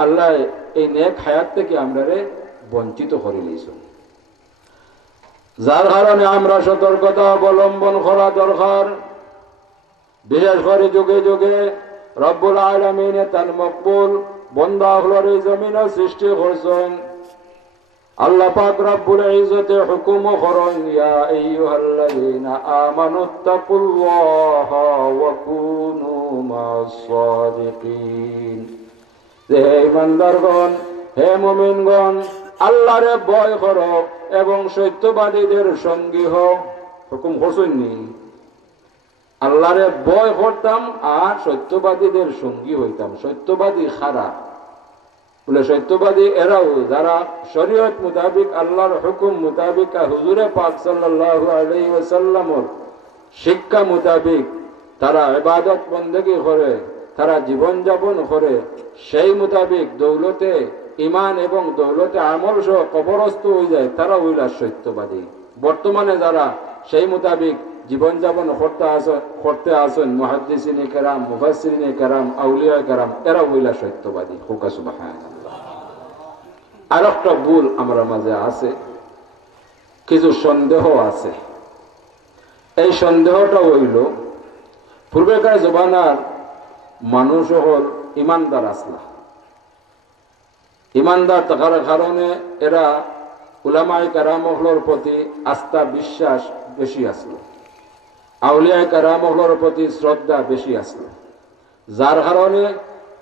আল্লাহ এই নেক হায়াত থেকে আমরা বঞ্চিত করে নিয়েছে, যার কারণে আমরা সতর্কতা অবলম্বন করা দরকার। বিশেষ করে যুগে যুগে রব্বুল আলামিন তার মকবুল বান্দা হলর এই জমিনে সৃষ্টি করছেন। আল্লাহ পাক রব্বুল ইজ্জতে হুকুম করেন, ইয়া আইয়ুহাল্লাযীনা আমানুত্তাকুল্লাহা ওয়া কুনু মা'আস সাদিকিন, হে ঈমানদারগণ, হে মুমিনগণ, আল্লাহরে ভয় করো এবং সত্যবাদীদের সঙ্গী হও। হুকুম করছেননি আল্লাহরে ভয় করতাম আর সত্যবাদীদের সঙ্গী হইতাম। সত্যবাদী খারা বলে সত্যবাদী এরাও যারা শরীয়ত মোতাবিক আল্লাহর হুকুম মোতাবিক হুজুরে পাক সাল্লাল্লাহু আলাইহি ওয়াসাল্লামের শিক্ষা মোতাবিক তারা ইবাদত বন্দেগী করে, তারা জীবন যাপন করে, সেই মোতাবিক দৌলতে ইমান এবং দৌলতে আমল সহ কবরস্থ হয়ে যায়, তারা হইলা সত্যবাদী। বর্তমানে যারা সেই মোতাবিক জীবন যাপন করতে আসেন মুহাদ্দিসিনে কেরাম, মুফাসসিরিনে কেরাম, আউলিয়া কেরাম, এরা হইলা সত্যবাদী। হুকা সুবহানাল্লাহ। আর একটা ভুল আমরা মাঝে আছে, কিছু সন্দেহ আছে। এই সন্দেহটা হইল পূর্বেকার জমানার মানুষ হল ইমানদার আসলা, ইমানদার থাকার কারণে এরা উলামায়ে কেরামহলের প্রতি আস্থা বিশ্বাস বেশি আসলো, আউলিয়ায়ে কেরামহলের প্রতি শ্রদ্ধা বেশি আসলো, যার কারণে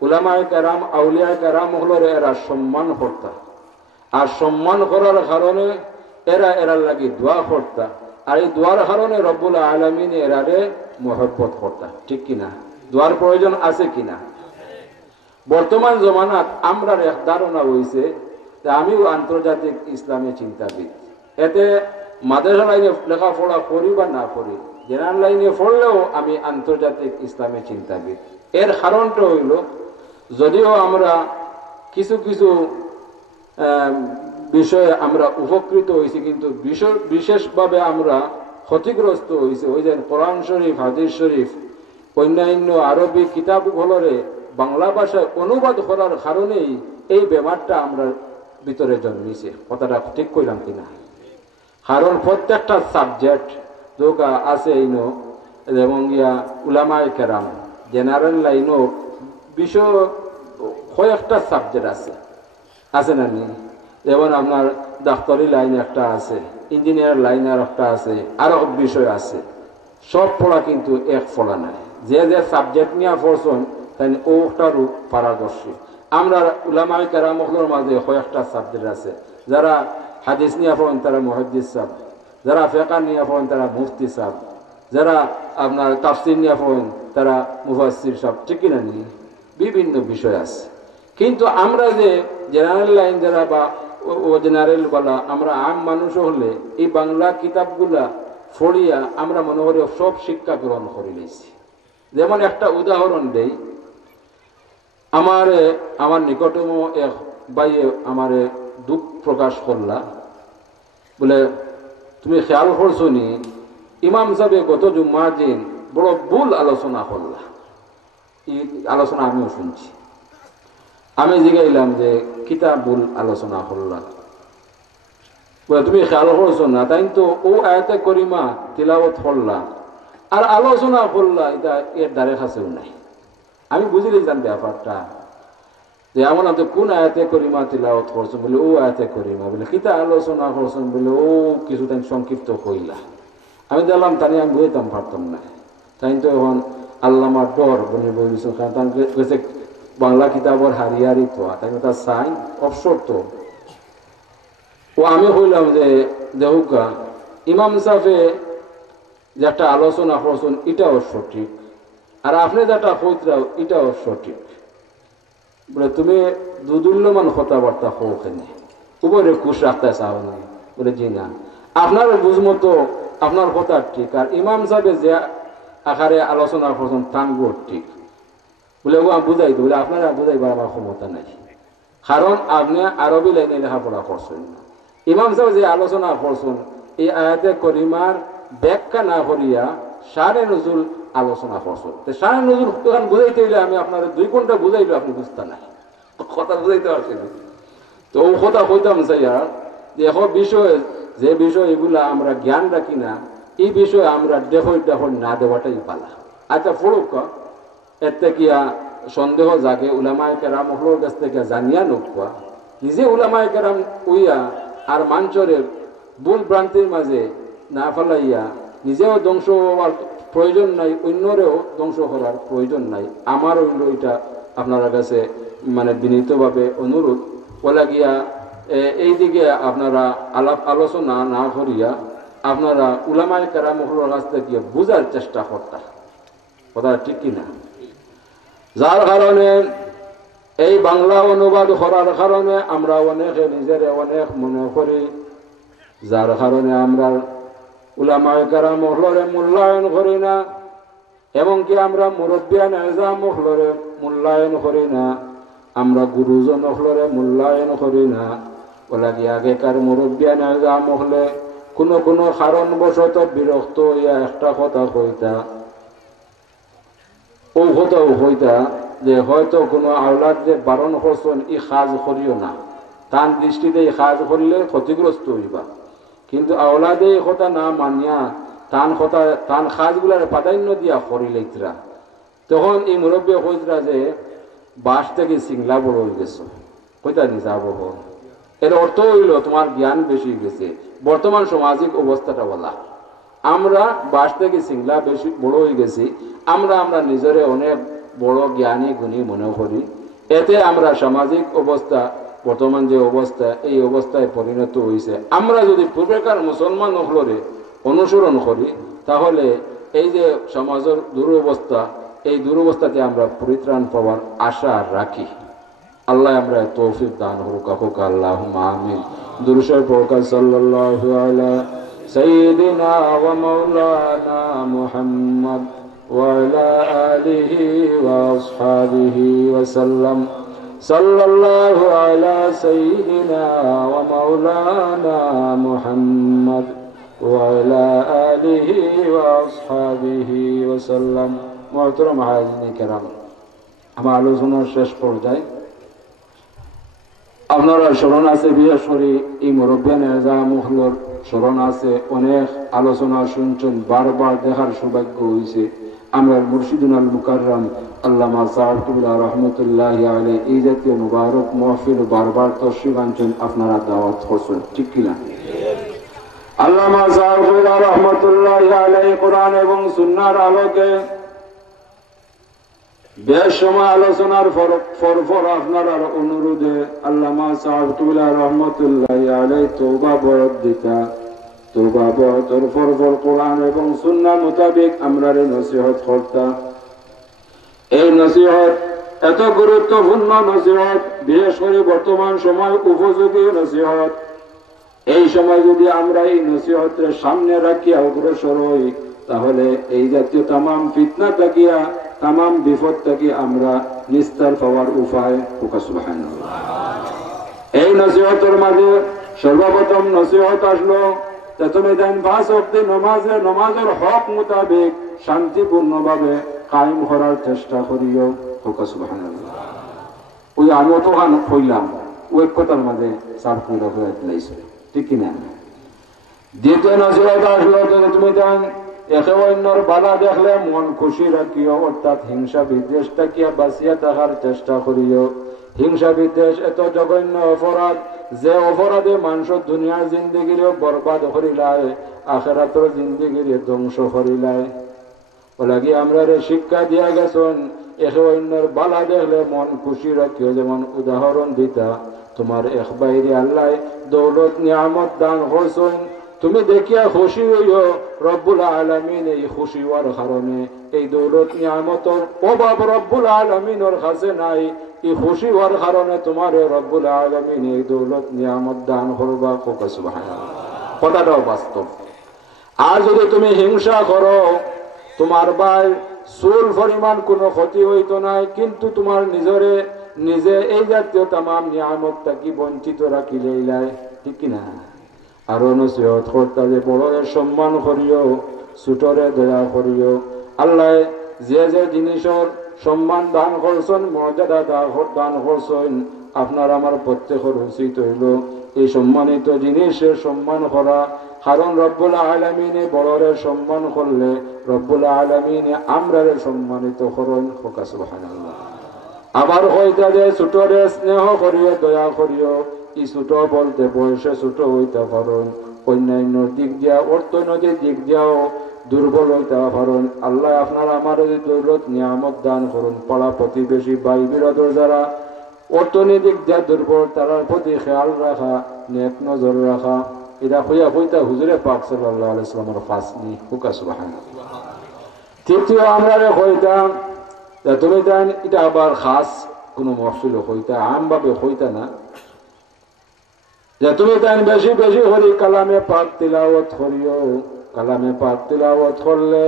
উলামায়ে কেরাম আউলিয়ায়ে কেরামহলের এরা সম্মান করতা, আর সম্মান করার কারণে এরা লাগি দোয়া করতা, আর এই দোয়ার কারণে রব্বুল আলামিন এরারে মহব্বত করতা, ঠিক কিনা? দোয়ার প্রয়োজন আছে কিনা? বর্তমান জমানাত আমরা এক ধারণা হয়েছে যে আমিও আন্তর্জাতিক ইসলামী চিন্তাবিদ, এতে মাদ্রাসা লাইনে লেখাপড়া করি বা না করি, জেনারেল লাইনে পড়লেও আমি আন্তর্জাতিক ইসলামী চিন্তাবিদ। এর কারণটা হইল, যদিও আমরা কিছু কিছু বিষয়ে আমরা উপকৃত হয়েছি, কিন্তু বিশেষভাবে আমরা ক্ষতিগ্রস্ত হয়েছে। ওই যে কোরআন শরীফ, হাদিস শরীফ, অন্যান্য আরবি কিতাবগুলোরে বাংলা ভাষায় অনুবাদ করার কারণেই এই ব্যাপারটা আমরা ভিতরে জন্মিছে। কথাটা ঠিক কইলাম কিনা? কারণ প্রত্যেকটা সাবজেক্ট দোকা আছে ইনো, এবং উলামায়ে কেরাম জেনারেল লাইনও বিষয় কয়েকটা সাবজেক্ট আছে না নি? যেমন আপনার ডাক্তারি লাইন একটা আছে, ইঞ্জিনিয়ার লাইন আর একটা আছে, আরো বিষয় আছে। সব পড়া কিন্তু এক পড়া নাই। যে যে সাবজেক্ট নিয়ে পড়ছেন তাই ওটারও পারদর্শী। আমরা উলামায়ে কেরামগুলোর মাঝে কয়েকটা সাবজেক্ট আছে। যারা হাদিস নিয়ে পড়েন তারা মুহাদ্দিস সাহেব, যারা ফিকহ নিয়ে পড়েন তারা মুফতি সাহেব, যারা আপনার তাফসীর নিয়ে পড়েন তারা মুফাসসির সাহেব, ঠিক কিনা নি? বিভিন্ন বিষয় আছে। কিন্তু আমরা যে জেনারেল লাইন যারা বা ও জেনারেল বলা, আমরা আম মানুষ হলে এই বাংলা কিতাবগুলা পড়িয়া আমরা মনে করি সব শিক্ষা গ্রহণ করে নিয়েছি। যেমন একটা উদাহরণ দেই, আমার নিকটতম এক ভাইয়ে আমারে দুঃখ প্রকাশ করলা, বলে তুমি খেয়াল করছো নি ইমাম সাহেব গত জুম্মার দিন বড় ভুল আলোচনা করলা। এই আলোচনা আমিও শুনছি। আমি জিগাইলাম যে কিতাব ভুল আলোচনা করলা, বলে তুমি খেয়াল করছো না? তাই তো ও আয়াতে করিমা তিলাওয়াত করলা আর আলোচনা করলা, এটা এর দ্বারে কাছেও নাই। আমি বুঝিলাম ব্যাপারটা, যে আমার তো কোন আয়াতে করিমা তিলাওয়াত করছেন, বলে ও আয়াতে করিমা, বলে কিতা আলোচনা করছেন, বলে ও কিছু তাই সংক্ষিপ্ত কইলা। আমি দেখলাম তাই আমি বুঝতাম পারতাম না। তাই তো এখন আল্লামার ডর বলে বলছেন, কারণ তাকে বাংলা কিতাবর হারিয়ারি তো তাই তার সাইন অবসর তো। ও আমি কইলাম যে দেহুকা ইমাম সাহেবে যে একটা আলোচনা করছেন এটাও সঠিক, আর আপনি যেটা কইতাও এটাও সঠিক। বলে তুমি দুদুল্যমান কথাবার্তা হোকেনে উপরে খুশ রাখতে চাও না? বলে জি না, আপনার বুঝমতো আপনার কথা ঠিক, আর ইমাম সাহেবে যে আকারে আলোচনা করছেন তাঙ্গো ঠিক। বলে ও বুঝাই দিই, বলে আপনারা বুঝাইবার আমার ক্ষমতা নাই, কারণ আপনি আরবি লাইনে লেখাপড়া করছেন না। ইমাম সাহেব যে আলোচনা করছেন এই আয়াতে করিমার ব্যাখ্যা না করিয়া শানে নজুল আলোচনা করছেন। শানে নজুল তখন বুঝাইতে হইলে আমি আপনার 2 ঘন্টা বুঝাইলে আপনি বুঝতে নাই, কথা বুঝাইতে পারছেন। তো ও কথা কইতাম চাইয়া যে এখন বিষয় যে বিষয় এগুলা আমরা জ্ঞান রাখি না, এই বিষয়ে আমরা দেখো না দেওয়াটাই পালা। আচ্ছা পড়ুক, এতে কিয়া সন্দেহ জাগে উলামায়ে কেরাম হলোর কাছ থেকে জানিয়া নোকা, নিজে উলামায়ে কেরাম উইয়া আর মাঞ্চরের ভুল ভ্রান্তির মাঝে না ফেলাইয়া নিজেও ধ্বংস হওয়ার প্রয়োজন নাই, অন্যরেও ধ্বংস করার প্রয়োজন নাই। আমার হইল এটা আপনার কাছে মানে বিনীতভাবে অনুরোধ, বলা গিয়া এইদিকে আপনারা আলোচনা না করিয়া আপনারা উলামায়ে কেরাম হলোর কাছ থেকে বুঝার চেষ্টা করতা। কথা ঠিক কিনা? যার কারণে এই বাংলা অনুবাদ করার কারণে আমরা অনেকে নিজেরে অনেক মনে করি, যার কারণে আমরা উলামায়ে কেরাম হলরে মূল্যায়ন করি না, এমনকি আমরা মুরব্বিয়ান এজাম হলরে মূল্যায়ন করি না, আমরা গুরুজন হলরে মূল্যায়ন করি না। বলা কি আগেকার মুরব্বিয়ান এজাম হলে কোনো কোনো কারণবশত বিরক্ত হইয়া একটা কথা কইতা, ও কথাও কইতা যে হয়তো কোনো আওলাদ যে বারণ করছেন ই কাজ করিও না, তার দৃষ্টিতে এই কাজ করলে ক্ষতিগ্রস্ত হইবা। কিন্তু আওলাদে এই কথা না মানিয়া তান কাজগুলার প্রাধান্য দিয়া করিলেইতরা, তখন এই মুরব্বী কইতরা যে বাস থেকে সিংলা বড় হয়ে গেছ, কইতা নি যাব। এর অর্থ হইল তোমার জ্ঞান বেশি গেছে। বর্তমান সামাজিক অবস্থাটা বলা, আমরা বাস থেকে সিংলা বেশি বড় হয়ে গেছি, আমরা নিজেরে অনেক বড় জ্ঞানী গুণী মনে করি। এতে আমরা সামাজিক অবস্থা বর্তমান যে অবস্থা এই অবস্থায় পরিণত হয়েছে। আমরা যদি পূর্বেকার মুসলমান হলরে অনুসরণ করি তাহলে এই যে সমাজের দুরবস্থা, এই দুরবস্থাতে আমরা পরিত্রাণ পাওয়ার আশা রাখি। আল্লাহ আমরা তৌফিক দান করুক। আল্লাহুম্মা আমিন। দুরূদ শরীফ পড়ুন। সাল্লাল্লাহু আলা سيدنا ومولانا محمد وعلى آله وأصحابه وسلم صلى الله على سيدنا ومولانا محمد وعلى آله وأصحابه وسلم محترم حاضرین کرام আমার আলোচনার শেষ পর্যায়ে আপনারা স্মরণ আছে বিশেষ করে এই মুরব্বিয়ানের যা মুখলর স্মরণ আছে অনেক আলোচনা শুনছেন বারবার দেখার সৌভাগ্য হয়েছে আমরা মুর্শিদুল মুকাররম আল্লামা সাহেবুল্লাহ রহমতুল্লাহি আলাইহি এই জাতীয় মুবারক মাহফিল বারবার তশরিফ আনছেন আপনারা দাওয়াত করছেন ঠিক কিনা আল্লামা সাহেবুল্লাহ রহমতুল্লাহি আলাইহি কোরআন এবং সুন্নাহর আলোকে বেশ সময় আলোচনার পর আপনার অনুরোধে আল্লামা সাহেবুল্লাহ রহমতুল্লাহি আলাইহি তওবা বরাত দিতা তওবা বরাতের পর কোরআন এবং সুন্নাহ মোতাবেক আমরা নসিহত করতা এই নসিহত এত গুরুত্বপূর্ণ নসিহত বিশেষ করে বর্তমান সময় উপযোগী নসিহত এই সময় যদি আমরা এই নসিহতের সামনে রাখি অগ্রসর হই তাহলে এই জাতীয় তামাম ফিতনা থাকিয়া তামাম বিপদ থেকে আমরা নিস্তার পাওয়ার উপায় সুবহানাল্লাহ এই নসিহতের মাঝে সর্বপ্রথম নসিহত আসলো তুমি দেন 5 ওয়াক্ত নামাজের হক মোতাবেক শান্তিপূর্ণভাবে কায়েম করার চেষ্টা করিও সুবহানাল্লাহ ওই আমি তো গান কইলাম ওই কথার মাঝে সাফ করে দিলাইছে ঠিক কি না দ্বিতীয় নসিহত আসলো তুমি দেন একে অন্যর বাধা দেখলে মন খুশি রাখিও অর্থাৎ হিংসা বিদ্বেষ থাকিয়া বাঁচিয়া থাকার চেষ্টা করিও হিংসা বিদ্বেষ এত জঘন্য অপরাধ যে অপরাধে মানুষ দুনিয়ার জিন্দগিরেও বরবাদ করিলায় আখিরাতের জিন্দগিরে ধ্বংস করিলায় ওলাগি আমরা শিক্ষা দিয়া গেছেন একে অন্যর বালা দেখলে মন খুশি রাখিও যেমন উদাহরণ দিতা তোমার এক বাইরে আল্লাহ দৌলত নিয়ামত দান করছেন তুমি দেখিয়া খুশি হইও রব্বুল আলামিন এই খুশি হওয়ার কারণে এই দৌলত নিয়ামতের অভাব রব্বুল আলামিনের কাছে নাই এই খুশি হওয়ার কারণে তোমার রব্বুল আলামিন এই দৌলত নিয়ামত দান করবা সুবহানাল্লাহ কথাটাও বাস্তব আর যদি তুমি হিংসা করো তোমার ভাই চুল পরিমাণ কোনো ক্ষতি হইতো নাই কিন্তু তোমার নিজে এই জাতীয় তামাম নিয়ামত থাকি বঞ্চিত রাখিলেই ঠিক কিনা আরো নসিহত করতে যে বড়ের সম্মান করিও ছোটরে দয়া করিও আল্লাহ যে জিনিসের সম্মান দান করছেন মর্যাদা দান করছেন আপনার আমার প্রত্যেকের উচিত হইল এই সম্মানিত জিনিসের সম্মান করা কারণ রব্বুল আলামিনে বড়ের সম্মান করলে রব্বুল আলামিনে আমরারে সম্মানিত করেন সুবহানাল্লাহ আবার হইতা যে ছোটরে স্নেহ করিও দয়া করিও এই ছোট বলতে বয়সে ছোট হইতে পারেন অন্যান্য দিক দিয়া অর্থনৈতিক দিক দিয়াও দুর্বল হইতে পারেন আল্লাহ আপনার আমার দৌলত নিয়ামত দান করুন পাড়া প্রতিবেশী ভাই বিরাদর যারা অর্থনৈতিক দিয়া দুর্বল তার প্রতি খেয়াল রাখা নেক নজর রাখা এটা হইতা হুজুরে পাক সাল্লাল্লাহু আলাইহি ওয়াসাল্লামের ফাসনি সুবহানাল্লাহ তৃতীয় আমরা হইতাম তুমি দেন এটা আবার খাস কোনো মহফিল হইতা আমভাবে হইতা না যে তুমি দেন বেশি বেশি হরি কালামে পাক তিলাওয়াত করিও কালামে পাক তিলাওয়াত করলে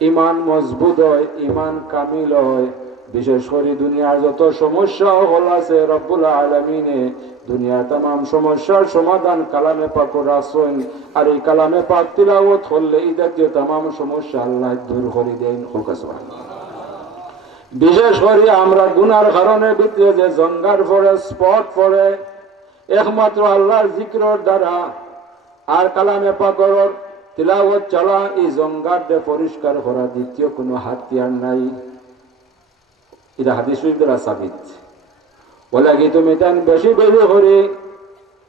ঈমান মজবুত হয় ঈমান কামিল হয় বিশেষ করে দুনিয়ার যত সমস্যা হল আছে রব্বুল আলামিনে দুনিয়ার तमाम সমস্যার সমাধান কালামে পাক রাখছেন আর এই কালামে পাক তিলাওয়াত করলে এই জাতীয় तमाम সমস্যা আল্লাহ দূর করে দেন সুবহানাল্লাহ বিশেষ করে আমরা গুনার কারণে ভিতরে যে জঙ্গার পরে স্পট পরে একমাত্র আল্লাহর জিকিরের দ্বারা আর কালামে পাকের তিলাওয়াত চলা এই জঙ্গারকে পরিষ্কার করা দ্বিতীয় কোনো হাতিয়ার নাই এটা হাদিস শরীফ দ্বারা সাবিত বলে কি তুমি তান বেশি বেশি করে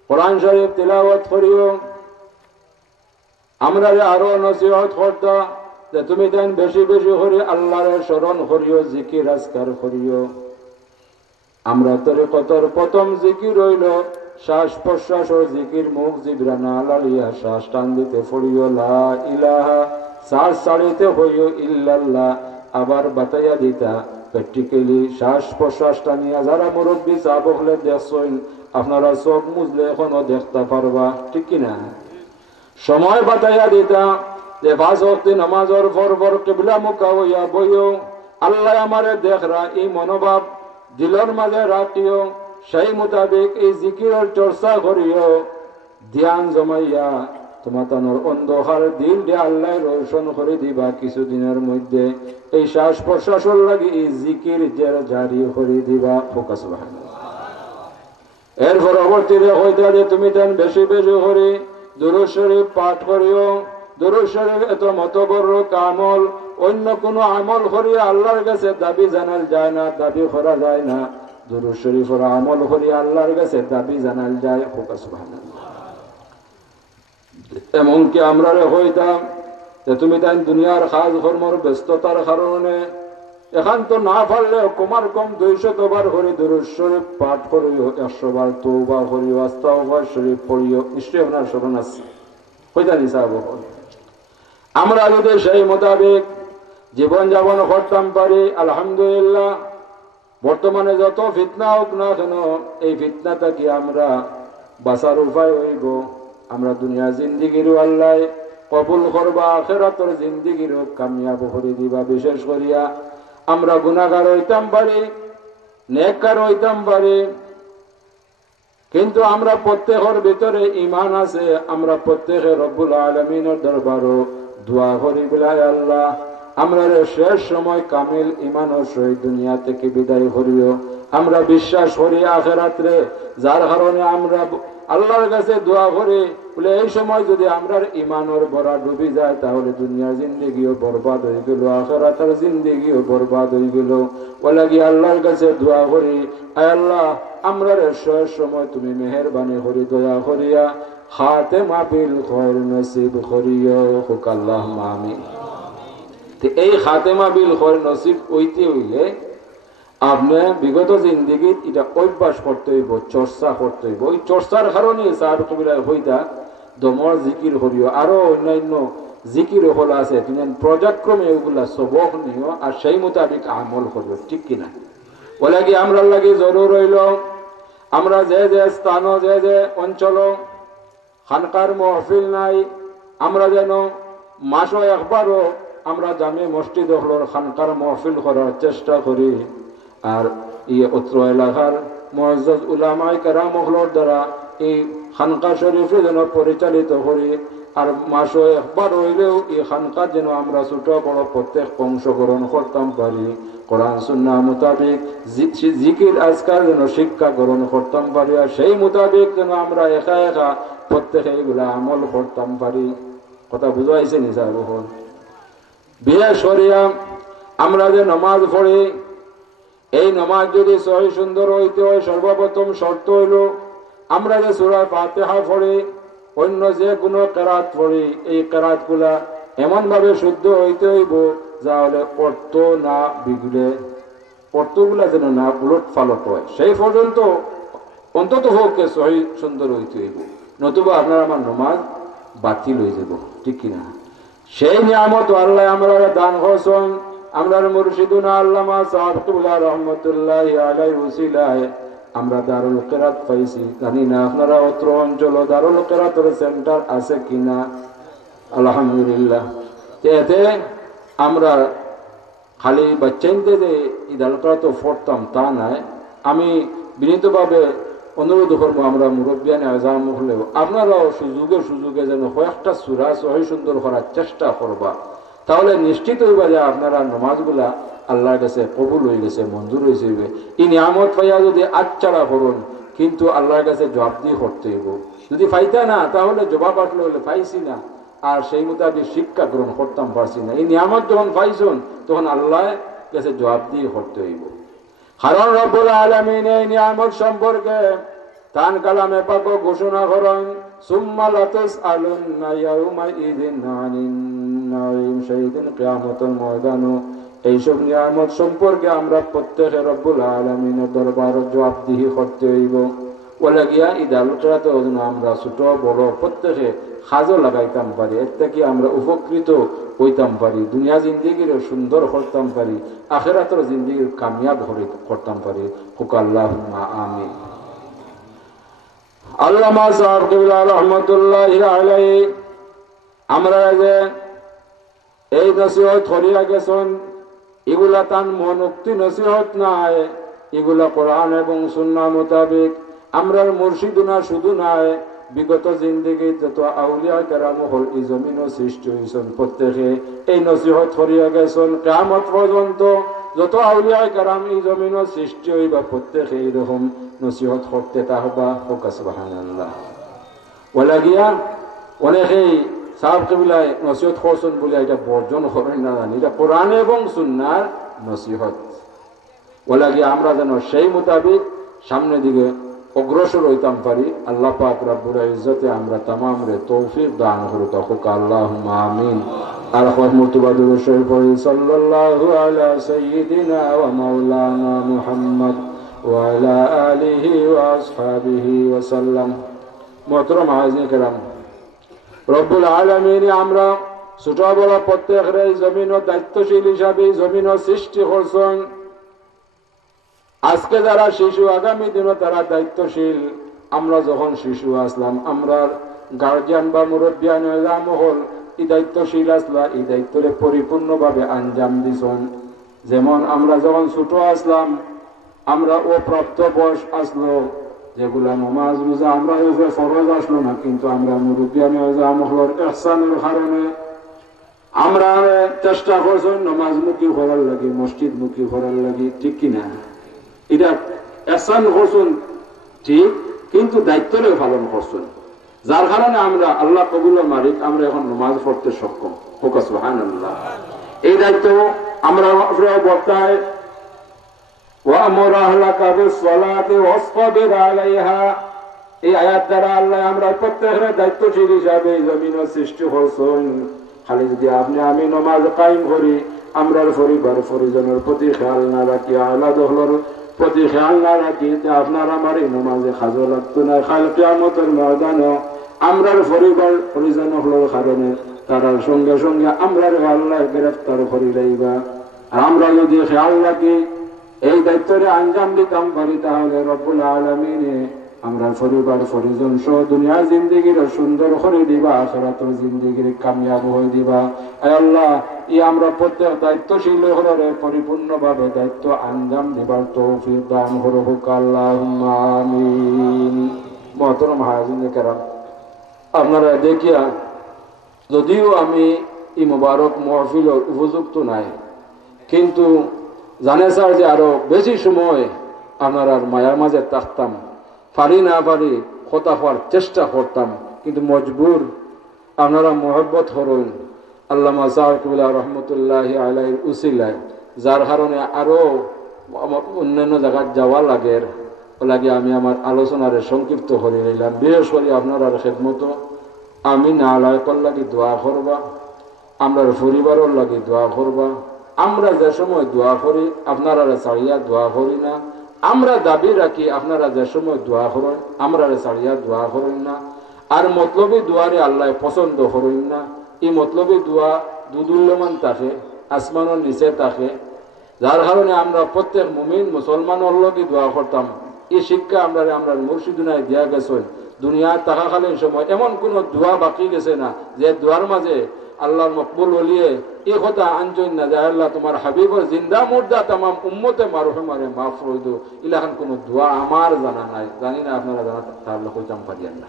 কোরআন শরীফ তিলাওয়াত করিও আমরা আরো নসিহত করতা যে তুমি তান বেশি বেশি করে আল্লাহর স্মরণ করিও জিকির আজকার করিও আমরা তরিকতের প্রথম জিকির হইল শ্বাস প্রশ্বাস ও জিকির মুখ জিবরা না লালিয়া শ্বাস টান দিতে পড়িও লা ইলাহা শ্বাস ছাড়িতে হইও ইল্লাল্লাহ আবার বাতাইয়া দিতা প্র্যাকটিক্যালি শ্বাস প্রশ্বাস টানিয়া যারা মুরব্বী চা বকলে দেখছেন আপনারা চোখ মুজলে এখনো দেখতে পারবা ঠিক কিনা সময় বাতাইয়া দিতা যে 5 ওয়াক্ত নামাজের পর কিবলা মুখা হইয়া বইও, আল্লাহ আমারে দেখরা এই মনোভাব দিলের মাঝে রাখিও, সেই মোতাবেক এই জিকিরের চর্চা করিও, ধ্যান জমাইয়া তোমার অন্ধকার দিল দিয়ে আল্লাহ রোশন করে দিবা। কিছুদিনের মধ্যে এই শ্বাস প্রশ্বাসের লাগে এই জিকির জারি করে দিবা। ফোকাস। এর পরবর্তীতে হইতে যে তুমি তেন বেশি বেশি করে দুরূদ শরীফ পাঠ করিও। দুরূদ শরীফ এত মতবর্র আমল, অন্য কোনো আমল করিয়া আল্লাহর কাছে দাবি জানাল যায় না, দাবি করা যায় না। দুরূদ শরীফের আমল করিয়া আল্লাহর কাছে দাবি জানাল যায়। ফোকাস। এমনকি আমরা হইতাম যে তুমি তাই দুনিয়ার কাজ কর্মর ব্যস্ততার কারণে এখন তো না পারলে কমার কম 200 বার করে দুরূদ শরীফ পাঠ করিও, 100 বার তওবা করিও, আস্তাগফিরুল্লাহ শরীফ পড়িও। নিশ্চয়ই আপনার স্মরণ আছে হইতা নিসাব। আমরা যদি সেই মোতাবেক জীবন যাপন করতাম পারি, আলহামদুলিল্লাহ। বর্তমানে যত ফিতনা হোক না কেন, এই ফিতনা থেকে আমরা বাঁচার উপায় হইব। আমরা দুনিয়া জিন্দিগিরও আল্লাহ কবুল করবা, আখিরাতের জিন্দিগিরও কামিয়াব করে দিবা। বিশেষ করিয়া আমরা গুনাহগার হইতাম পারি, নেককার হইতাম পারি, কিন্তু আমরা প্রত্যেকের ভিতরে ঈমান আছে। আমরা প্রত্যেকে রব্বুল আলামিনের দরবারও দোয়া করি বলাই, আল্লাহ আমরা শেষ সময় কামিল ঈমানের সহিত দুনিয়া থেকে বিদায় করিও। আমরা বিশ্বাস করি আখিরাতে, যার কারণে আমরা আল্লাহর কাছে দোয়া করি বলে এই সময় যদি আমরা ঈমানের ভরা ডুবি যায় তাহলে দুনিয়ার জিন্দেগিও বরবাদ হয়ে গেল, আখিরাতের জিন্দেগিও বরবাদ হয়ে গেল। বলে কি আল্লাহর কাছে দোয়া করি, আয় আল্লাহ আমরা শেষ সময় তুমি মেহেরবানি করি, দয়া করিয়া খাতেমা বিল খৈর নসিব করিও। হুক আল্লাহুম্মা আমিন। এই খাতেমা বিল খৈর নসিব হইতে হইলে আপনি বিগত জিন্দিগিত এটা অভ্যাস করতে হইব, চর্চা করতে হইব। ওই চর্চার কারণে সাহেব কবিরায় হইতা দমর জিকির করিও, আরো অন্যান্য জিকির হল আছে, তুমি পর্যায়ক্রমে এগুলা সবক নিও আর সেই মোতাবেক আমল করিও। ঠিক কিনা? বলে কি আমরা লাগে জরুর হইল আমরা যে যে স্থান, যে যে অঞ্চল খানকার মহফিল নাই, আমরা যেন মাসে একবারও আমরা জামে মসজিদ হলোর খানকার মহফিল করার চেষ্টা করি। আর এই অত্র এলাকার মুআজ্জাজ উলামায়ে কেরাম হলোর দ্বারা এই খানকা শরীফে যেন পরিচালিত করি। আর মাসে একবার হইলেও এই খানকা যেন আমরা ছোট বড় প্রত্যেক অংশগ্রহণ করতাম পারি। কোরআন সুন্নাহ মোতাবেক জিকির আজকার যেন শিক্ষা গ্রহণ করতাম পারি, আর সেই মোতাবেক যেন আমরা একা একা প্রত্যেকে এগুলা আমল করতাম পারি। কথা বুঝাইছে নি স্যার? বহুন বিশেষ করিয়া আমরা যে নমাজ পড়ি, এই নমাজ যদি সহি সুন্দর হইতে হয় সর্বপ্রথম শর্ত হইল আমরা যে সূরা ফাতিহা পড়ি, অন্য যে কোনো কেরাত পড়ি, এই কেরাত গুলা এমন ভাবে শুদ্ধ হইতে হইব যাহলে অর্থ না বিগড়ে, অর্থগুলা যেন না উলট ফালট হয়, সেই পর্যন্ত অন্তত হোক সহি সুন্দর হইতে হইব, নতুবা আপনার আমার নমাজ বাতিল হয়ে যাব। ঠিক কিনা? সেই নিয়ামত আল্লাহ আমরা দান করছেন। আমরা মুর্শিদুনা আল্লামা সাহেবুল্লাহ রহমতুল্লাহি আলাইহি ওসিলায় আমরা দারুল কিরাত পাইছি। জানি না আপনারা অত্র অঞ্চল দারুল কিরাতের সেন্টার আছে কিনা? আলহামদুলিল্লাহ। এতে আমরা খালি বাচ্চাইতে যে দারুল কিরাত পড়তাম তা নয়, আমি বিনীতভাবে অনুরোধ করবো আমরা মুরব্বিয়ানে আজাম হলেও আপনারাও সুযোগে যেন কয়েকটা সূরা সহি সুন্দর করার চেষ্টা করবা, তাহলে নিশ্চিত হইবা যে আপনারা নমাজগুলা আল্লাহর কাছে কবুল হয়ে গেছে, মঞ্জুর হয়েছে। এই নিয়ামত পাইয়া যদি আচ্ছাড়া করুন, কিন্তু আল্লাহর কাছে জবাব দিয়ে করতে হইব। যদি পাইতা না তাহলে জবাব আসলে হলে পাইছি না, আর সেই মোতাবেক শিক্ষা গ্রহণ করতাম পারছি না। এই নিয়ামত যখন পাইছুন তখন আল্লাহর কাছে জবাব দিয়ে করতে হইব। কারণ রব্বুল আলামিন এই নিয়ামত সম্পর্কে তান কালামে পাক ঘোষণা করেন, সুম্মা লাতুসআলুন্না ইয়াউমা ইযিন আনিন নাঈম। সেদিন কিয়ামতের ময়দানে এইসব নিয়ামত সম্পর্কে আমরা প্রত্যেকে রব্বুল আলামিনের দরবারে জবাবদিহি করতে হইব। বলে গিয়া ঈদুল কিরাতে আমরা ছোট বড় প্রত্যেকে কাজও লাগাইতাম পারি, এর থেকে আমরা উপকৃত হইতাম পারি, দুনিয়া জিন্দিগির সুন্দর করতাম পারি, আখিরাতের জিন্দিগির কামিয়াব করতাম পারি। হুক আল্লাহুম্মা আমিন। আল্লামা সাহেব রহমতুল্লাহি আলাইহি আমরা যে এই নসিহত করিয়া গেছেন এগুলা তান মনোক্তি নসিহত নাই, এগুলা কোরআন এবং সুন্নাহ মোতাবেক আমরার মুর্শিদুনা শুধু নাই, বিগত জিন্দেগি যত আউলিয়া কেরাম হল এই জমিনও সৃষ্টি হয়েছেন প্রত্যেকে এই নসিহত করিয়া গেছেন। কিয়ামত পর্যন্ত যত আউলিয়া কেরাম এই জমিনও সৃষ্টি হইবা প্রত্যেকে এইরকম নসিহত করতে থাকবা। সুবহানাল্লাহ। ওলা গিয়া অনেকেই সাহাব কিবলায় নসিহত করছেন বলে এটা বর্জন করেন না জানি, এটা কোরআন এবং সুন্নাহর নসিহত। ওলা গিয়া আমরা যেন সেই মোতাবেক সামনের দিকে অগ্রসর হইতাম পারি। আল্লাহ পাক রব্বুল ইজ্জতে আমরা তামাম রে তৌফিক দান করুক। আল্লাহুম্মা আমিন। আর রহমতুল্লাহ দুরূদ শরীফ পড়ি সাল্লাল্লাহু আলা সাইয়্যিদিনা ওয়া মাওলানা মুহাম্মদ ওয়া আলা আলিহি ওয়া আসহাবিহি ওয়া সাল্লাম। মুহতারাম হাজিরিন কিরাম, রব্বুল আলামিন আমরা ছোট বড় প্রত্যেকরে জমিন ও দায়িত্বশীল হিসাবে জমিন সৃষ্টি করছেন। আজকে যারা শিশু, আগামী দিনও তারা দায়িত্বশীল। আমরা যখন শিশু আসলাম, আমরা গার্জিয়ান বা মুরব্বিয়ান হল এই দায়িত্বশীল আসলা, এই দায়িত্বরে পরিপূর্ণভাবে আঞ্জাম দিছেন। যেমন আমরা যখন ছোট আসলাম, আমরা অপ্রাপ্ত বয়স আসলো, যেগুলা নমাজ রোজা আমরা ফরজ আসলো না, কিন্তু আমরা মুরব্বিয়ান হল ইহসানের কারণে আমরা চেষ্টা করছেন নমাজমুখী করার লাগি, মসজিদ মুখী করার লাগি, ঠিক কিনা? এটা ইহসান করছেন ঠিক, কিন্তু দায়িত্বরে পালন করছেন, যার কারণে আমরা আল্লাহ কবুলের মালিক, আমরা এখন নামাজ পড়তে সক্ষম। সুবহানাল্লাহ। এই দায়িত্ব আমরা বর্তায় ওয়ামুর আহলাকা বিসসালাতি ওয়াসতাবির আলাইহা, এই আয়াত দ্বারা আল্লাহ আমরা প্রত্যেকের দায়িত্বশীল হিসাবে জমিন সৃষ্টি করছেন। খালি যদি আপনি আমি নামাজ কায়েম করি, আমরার পরিবার পরিজনের প্রতি খেয়াল না রাখি, আওলাদ হলর প্রতি খেয়াল না রাখি, আপনার আমার এই নামাজে খাজো লাগতো না। কাল কিয়ামতের ময়দানে আমরার পরিবার পরিজন হলোর কারণে তারার সঙ্গে সঙ্গে আমরার আল্লাহ গ্রেফতার করি লাইবা। আর আমরা যদি খেয়াল রাখি, এই দায়িত্বরে আঞ্জাম দিতাম পারি, তাহলে রব্বুল আলামিনে আমরা পরিবার পরিজন সহ দুনিয়া জিন্দেগির সুন্দর করে দিবা, আখিরাতের জিন্দেগির কামিয়াব হয়ে দিবা। আয় আল্লাহ, এই আমরা প্রত্যেক দায়িত্বশীল হলে পরিপূর্ণভাবে দায়িত্ব আঞ্জাম দিবার তৌফিক দান করুক। আল্লাহুম্মা আমিন। মুহতারাম হাজিরিন কিরাম, আপনারা দেখিয়া, যদিও আমি এই মুবারক মাহফিলের উপযুক্ত নাই, কিন্তু জানে স্যার যে আরো বেশি সময় আপনারা মায়ার মাঝে থাকতাম, পারি না পারি কথা হওয়ার চেষ্টা করতাম, কিন্তু মজবুর। আপনারা মোহব্বত করুন আল্লামা সাহেবুল্লাহ রহমতুল্লাহি আলাইহির উসিলায়, যার কারণে আরো অন্যান্য জায়গায় যাওয়া লাগে। লাগে আমি আমার আলোচনারে সংক্ষিপ্ত করে নিলাম। বিশেষ করে আপনার খেদমত আমি না আলাইকর লাগি দোয়া করবা, আমরা পরিবারের লাগি দোয়া করবা। আমরা যে সময় দোয়া করি আপনারা ছাড়িয়া দোয়া করি না, আমরা দাবি রাখি আপনারা যে সময় দোয়া করেন আমরা ছাড়িয়া দোয়া করেন না। আর মতলবী দোয়ারে আল্লাহ পছন্দ করেন না। এই মতলবী দোয়া দুদুল্যমান থাকে, আসমানের নিচে থাকে, যার কারণে আমরা প্রত্যেক মুমিন মুসলমানের লগি দোয়া করতাম। এই শিক্ষা আমরা মুর্শিদুনায় দিয়া গেছেন। দুনিয়ার থাকাকালীন সময় এমন কোন দোয়া বাকি গেছে না যে দোয়ার মাঝে আল্লাহর মকবুল ওলিয়ে এই কথা আনছেন না যে আল্লাহ তোমার হাবিবর জিন্দা মুর্দা তামাম উম্মতে মারহুমারে মাফ করে দো। ইলাখান কোন দোয়া আমার জানা নাই, জানি না আপনারা জানা তাহলে কইতাম পারিয়েন না।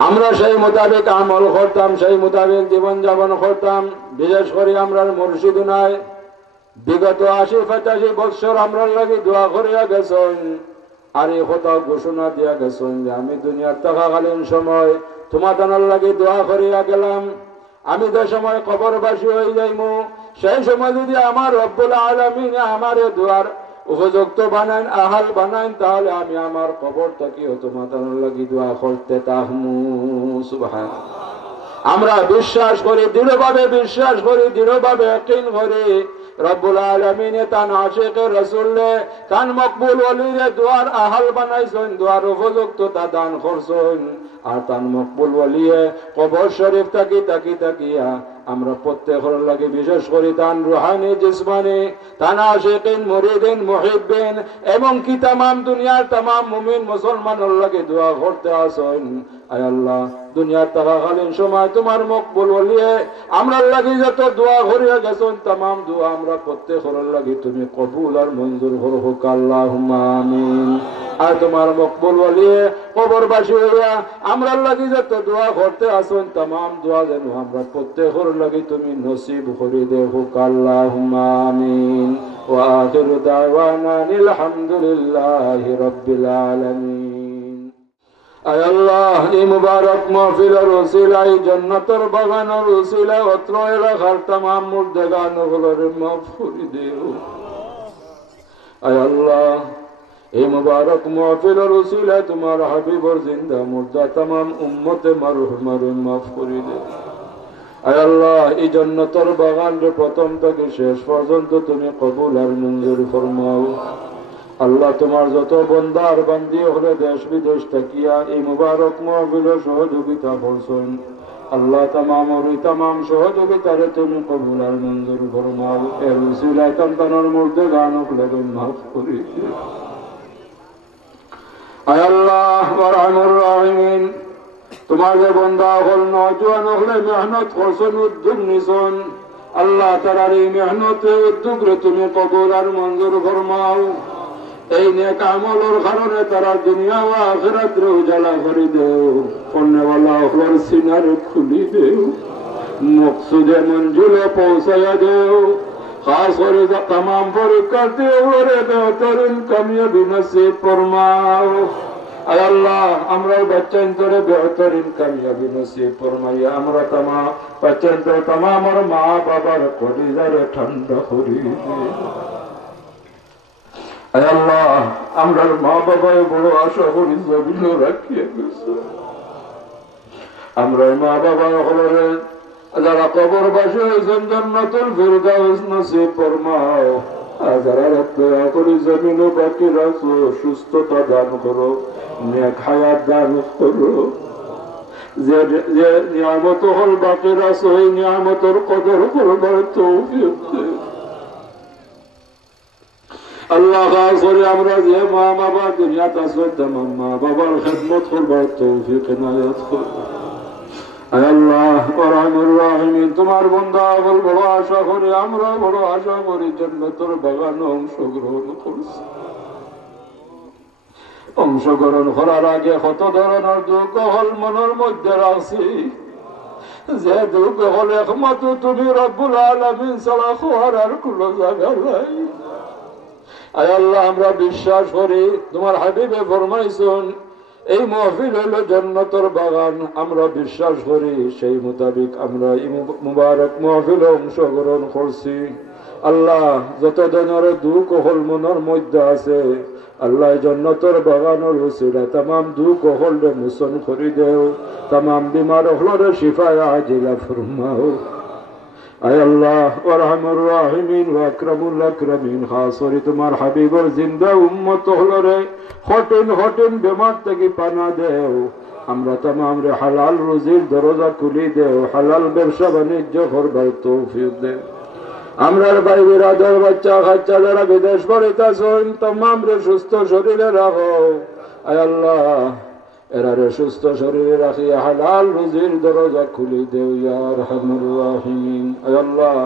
আমরা সেই মোতাবেক আমল করতাম, সেই মোতাবেক জীবন যাপন করতাম। বিশেষ করে আমরা মুর্শিদুনায় বিগত ৮০-৮৫ বৎসর আমরা লাগি দোয়া করিয়া গেছেন। আর এই কথা ঘোষণা দিয়া গেছেন যে আমি দুনিয়ার থাকাকালীন সময় তোমাদের লাগি দোয়া করিয়া গেলাম। আমি যে সময় কবরবাসী হয়ে যাইব, সেই সময় যদি আমার রব্বুল আলামিন আমার দোয়ার উপযুক্ত বানাইন, আহাল বানাইন, তাহলে আমি আমার কবর থেকেও তোমাদের লাগি দোয়া করতে তাহমু। সুবহানাল্লাহ। আমরা বিশ্বাস করি, দৃঢ়ভাবে বিশ্বাস করি, দৃঢ়ভাবে ইয়াকিন করি রব্বুল আলামিন তান আশিকের রাসূলে তান মকবুল ওলিরে দোয়ার আহাল বানাইছেন, দোয়ার উপযুক্ত তা দান করছেন। আর তান মকবুল ওলিয়ে কবর শরীফ তাকিয়া আমরা প্রত্যেকের লাগে বিশেষ করে তান রুহানি জিসমানি তান আশিকিন মুরিদিন মুহিব্বিন এবং কি तमाम দুনিয়ার तमाम মুমিন মুসলমানের লাগে দোয়া করতে আসেন। আয় আল্লাহ, দুনিয়ার থাকাকালীন সময় তোমার মকবুল হলিয়ে আমরা লাগি যত দোয়া করিয়া গেছেন तमाम দোয়া আমরা প্রত্যেকের লাগে তুমি কবুল আর মঞ্জুর করো হোক আল্লাহুম্মা আমিন। আর তোমার মকবুল হলিয়ে কবরবাসী হইয়া আমরা লাগি যত দোয়া করতে আসেন तमाम দোয়া যেন আমরা প্রত্যেকের লাগে তুমি নসিব করে দেও হোক আল্লাহুম্মা আমিন। ওয়া আখিরু দাওয়ানা আলহামদুলিল্লাহি রাব্বিল আলামিন। আয় আল্লাহ, এই মুবারক মাহফিলের ওসিলায় জান্নাতের বাগানের ওসিলায় অত্র এলাকার तमाम মুর্দাগানগুলোর মাফ করে দিও। আয় আল্লাহ, এই মুবারক মাহফিলের ওসিলায় তোমার হাবিবর জিন্দা মুর্দা तमाम উম্মতে মারহুমার মাফ করে দিও। আয় আল্লাহ, এই জান্নাতের বাগানের প্রথম থেকে শেষ পর্যন্ত তুমি কবুল আর মঞ্জুর ফরমাও। আল্লাহ, তোমার যত বন্দার বান্দি হলে দেশ বিদেশ থাকিয়া এই মুবারক মাহফিলের সহযোগিতা করছেন আল্লাহ, তামাম সহযোগিতারে তুমি কবুল আর মঞ্জুর ফরমাও। এর উসিলায় সন্তানের মধ্যে গান হলে মাফ করি। আয় আল্লাহ আরহামুর রাহিমিন, তোমার যে বন্দা হল নওজোয়ান হলে মেহনত করছেন, উদ্যোগ নিছেন আল্লাহ, তারার এই মেহনতে উদ্যোগরে তুমি কবুল আর মঞ্জুর ফরমাও। এই নেক আমলের কারণে তারা দুনিয়া ও আখিরাতে উজালা করে দেও। পণ্যওয়ালা হওয়ার সিনারে খুলি দেও, মকসুদে মঞ্জুলে পৌঁছাইয়া দেও। খাস করে तमाम পরীক্ষার্থী ওরে বেহতরিন কামিয়াবি নসিব ফরমাও। আয় আল্লাহ, আমরা বাচ্চান্তরে বেহতরিন কামিয়াবি নসিব ফরমাইয়া আমরা বাচ্চান্তরে तमाम আর মা বাবার কলিজারে ঠান্ডা করি দেও। আয় আল্লাহ, আমরা মা বাবায় বড় আশা করি জমিন রাখিয়ে গেছে। আমরা মা বাবা হলে যারা কবরবাসী হয়েছেন জান্নাতুল ফিরদাউস নসিব ফরমাও। আর যারা দয়া করে জমিনও বাকি রাখো, সুস্থতা দান করো, নেক হায়াত দান করো। যে নিয়ামত হল বাকি রাখো, এই নিয়ামতের কদর করবার তৌফিক দাও। আল্লাহ, খাস করে আমরা যে মা বাবা দুনিয়াতে আছে तमाम মা বাবার খিদমত করবার তৌফিক ইনায়াত করো। আয় আল্লাহ আরহামুর রাহিমিন, তোমার বান্দা বল বড় আশা করি, আমরা বড় আশা করি জান্নাতের বাগানে অংশগ্রহণ করছি। অংশগ্রহণ করার আগে কত ধরনের দুঃখ হল মনের মধ্যে রাখছি, যে দুঃখ হল একমাত্র তুমি রব্বুল আলামিন ছাড়া হওয়ার আর কোনো জায়গা নাই। আয় আল্লাহ, আমরা বিশ্বাস করি তোমার হাবিবে ফরমাইছেন এই মাহফিল হলো জান্নাতের বাগান। আমরা বিশ্বাস করি সেই মোতাবেক আমরা এই মুবারক মাহফিলে অংশগ্রহণ করছি। আল্লাহ, যত ধরনের দুঃখ হল মনের মধ্যে আছে আল্লাহ, জান্নাতের বাগানের উসিলা तमाम দুঃখ হলরে মোচন করে দেও, तमाम বিমার হলরে শিফায়ে আজিলা ফরমাও। আয় আল্লাহ আরহামুর রাহিমিন ওয়া আকরামুল আকরামিন, খাস করে তোমার হাবিবের জিন্দা উম্মত হলরে হটিন বেমার থেকে পানা দেও। আমরা तमाम রে হালাল রুজির দরজা খুলি দেও, হালাল ব্যবসা বাণিজ্য করবার তৌফিক দেও। আমরার ভাই বিরাদর বাচ্চা কাচ্চা যারা বিদেশ পড়িতেছেন तमाम রে সুস্থ শরীরে রাখো। আয় আল্লাহ, এরারে সুস্থ শরীরে রাখিয়া হালাল রুজির দরজা খুলি দেও ইয়া আরহামুর রাহিমিন। আয় আল্লাহ,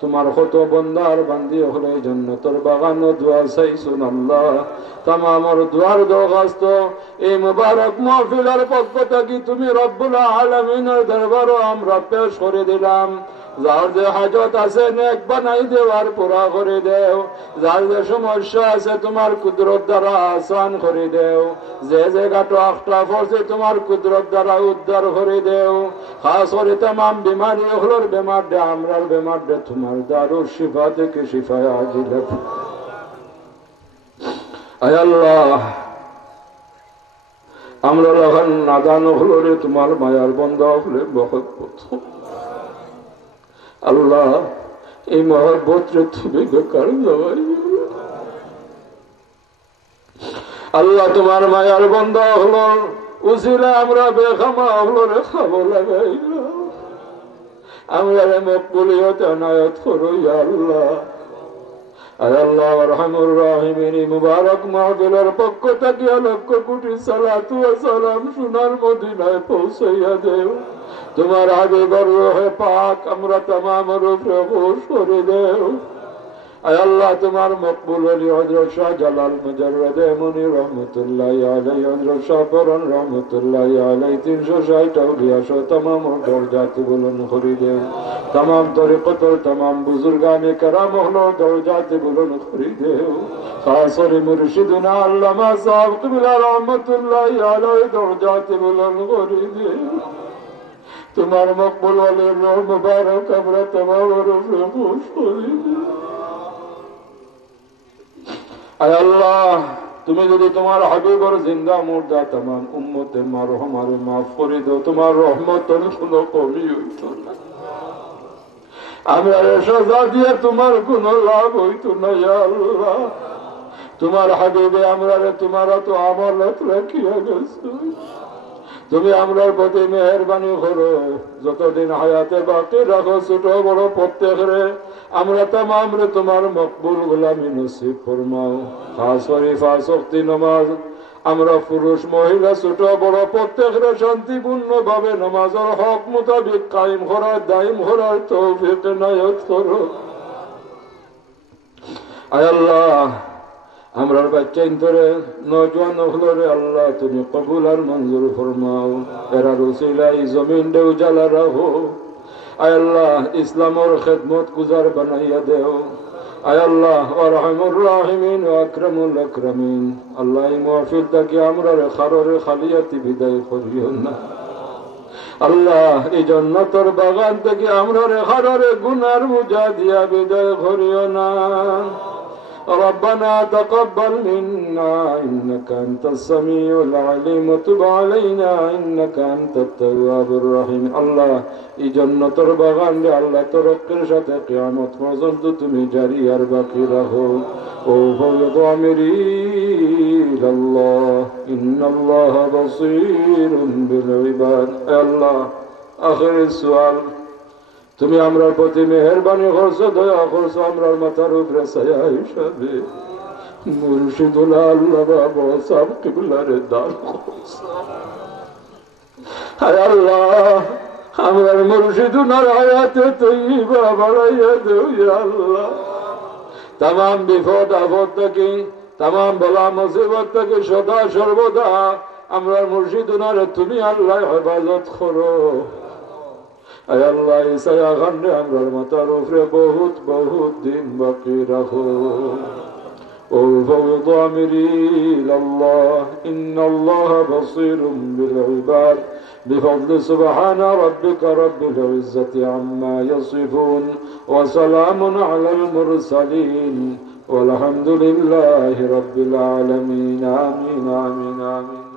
তোমার কত বন্দার বান্দি হলে জান্নাতের বাগান দোয়া চাইছুন আল্লাহ, तमाम দোয়ার দরখাস্ত এই মুবারক মাহফিলের পক্ষ থেকে তুমি রব্বুল আলামিনের দরবারে আমরা পেশ করে দিলাম। যার যে হাজত আছে নেক বানাই দেও আর পুরা করে দেও, যার যে সমস্যা আছে তোমার কুদরত দ্বারা আসান করে দেও, যে জায়গাটা আখটা পড়ছে তোমার কুদরত দ্বারা উদ্ধার করে দেও। খাস করে तमाम বিমারি হলোর বেমার দে আমরার বেমার দে তোমার দারুর শিফা থেকে শিফায়ে আজিলা। আয় আল্লাহ, আমরা যখন নাদান হলোরে তোমার মায়ার বন্ধা হলে মহব্বত আল্লাহ, এই মহব্বত রে তুমি বেকার যাওয়াই। আল্লাহ, তোমার মায়ার বন্ধা হলো উসিলা আমরা বেখামা হলো রে খাবো লাগাইলাম। আমরারে মকবুলিয়ত এনায়েত করো ইয়া আল্লাহ। আয় আল্লাহ আরহামুর রাহিমিন, মুবারক মাহফিলের পক্ষ থেকে লক্ষ কোটি সালাতু ওয়া সালাম সোনার মদিনায় পৌঁছাইয়া দেও। তোমার হাবিবের রূহে পাক আমরা तमाम রূপে খুশ করে দেও। আয় আল্লাহ তোমার মকবুল ওলি হযরত শাহ জালাল মুজাররদ মুনি রহমাতুল্লাহি আলাইহি, হযরত শাহ বরন রহমাতুল্লাহি আলাইহি 360 আউলিয়া সহ तमाम দরজাত বুলন্দ করে দেও। तमाम তরিকতের तमाम বুজুর্গানে کرام হলো দরজাত বুলন্দ করে দেও। খাস করে মুর্শিদুনা আল্লামা সাহেব কিবলা রহমাতুল্লাহি আলাইহি দরজাত বুলন্দ করে দেও। তোমার মকবুল ওলির রূহ মুবারক আমরা तमाम রূপে খুশ করে দেও। আয় আল্লাহ তুমি যদি তোমার হাবিবের জিন্দা মুর্দা तमाम উম্মতের মারহামারে মাফ করে দাও, তোমার রহমতের কোনো কমি হইতো না। আমরা সাজা দিয়ে তোমার কোনো লাভ হইতো না ইয়া আল্লাহ। তোমার হাবিবে আমরা তোমার তো আমানত রাখিয়া গেছো। তুমি আমরার প্রতি মেহেরবানি করো, যতদিন হায়াতে বাকি রাখো ছোট বড় প্রত্যেকরে আমরা तमाम রে তোমার মকবুল গোলামি নসিব ফরমাও। খাস করে পাঁচ ওয়াক্ত নামাজ আমরা পুরুষ মহিলা ছোট বড় প্রত্যেকরে শান্তিপূর্ণ ভাবে নামাজের হক মোতাবেক কায়েম করার দায়েম করার তৌফিক এনায়েত করো। আয় আল্লাহ আমরার বাচ্চা ইন্তরে নওজোয়ান হলরে আল্লাহ তুমি কবুল আর মঞ্জুর ফরমাও। এরা রসিলাই জমিন দে উজালা রাখো। আয় আল্লাহ ইসলামর খেদমত গুজার বানাইয়া দেও। আয় আল্লাহ আরহামুর রাহিমিন ওয়া আকরামুল আকরামিন, আল্লাহ এই মাহফিল থেকে আমরারে খাররে খালিয়াতি বিদায় করিও না। আল্লাহ এই জান্নাতের বাগান থেকে আমরারে খাররে গুনার মুজা দিয়া বিদায় করিও না। ربنا تقبل منا إنك أنت السميع العليم وتب علينا إنك أنت التواب الرحيم। আল্লাহ এই জান্নাতের বাগান রে আল্লাহ তরক্কের সাথে কিয়ামত পর্যন্ত তুমি জারি আর বাকি রাখো। ও ফাওয়াদু আমরি ইলাল্লাহ ইন্নাল্লাহ বাসীরুন বিল ইবাদ। আল্লাহ আখির সুয়াল তুমি আমরার প্রতি মেহেরবানি করছো, দয়া করছো, আমরার মাথার উপরে ছায়া হিসাবে মুর্শিদুল আল্লাহ বাবা সাহেব কিবলারে দান করছো। হায় আল্লাহ আমরার মুর্শিদুনার হায়াতে তৈবা বাড়াইয়া দেও ইয়া আল্লাহ। तमाम বিপদ আপদ থেকে तमाम বলা মুসিবত থেকে সদা সর্বদা আমরার মুর্শিদুনারে তুমি আল্লাহ হেফাজত করো। আয় আল্লাহ ইসায়া খান্ডে আমরার মাথার উপরে বহুত বহুত দিন বাকি রাখো। ও ফাওয়াদু আমরি ইলাল্লাহ ইন্নাল্লাহ বাসীরুম বিল ইবাদ বিফadli সুবহান রাব্বিকা রাব্বিল ইজ্জাতি আম্মা ইয়াসিফুন ওয়া সালামুন আলাল মুরসালিন ওয়াল হামদুলিল্লাহি রাব্বিল আলামিন। আমিন আমিন আমিন।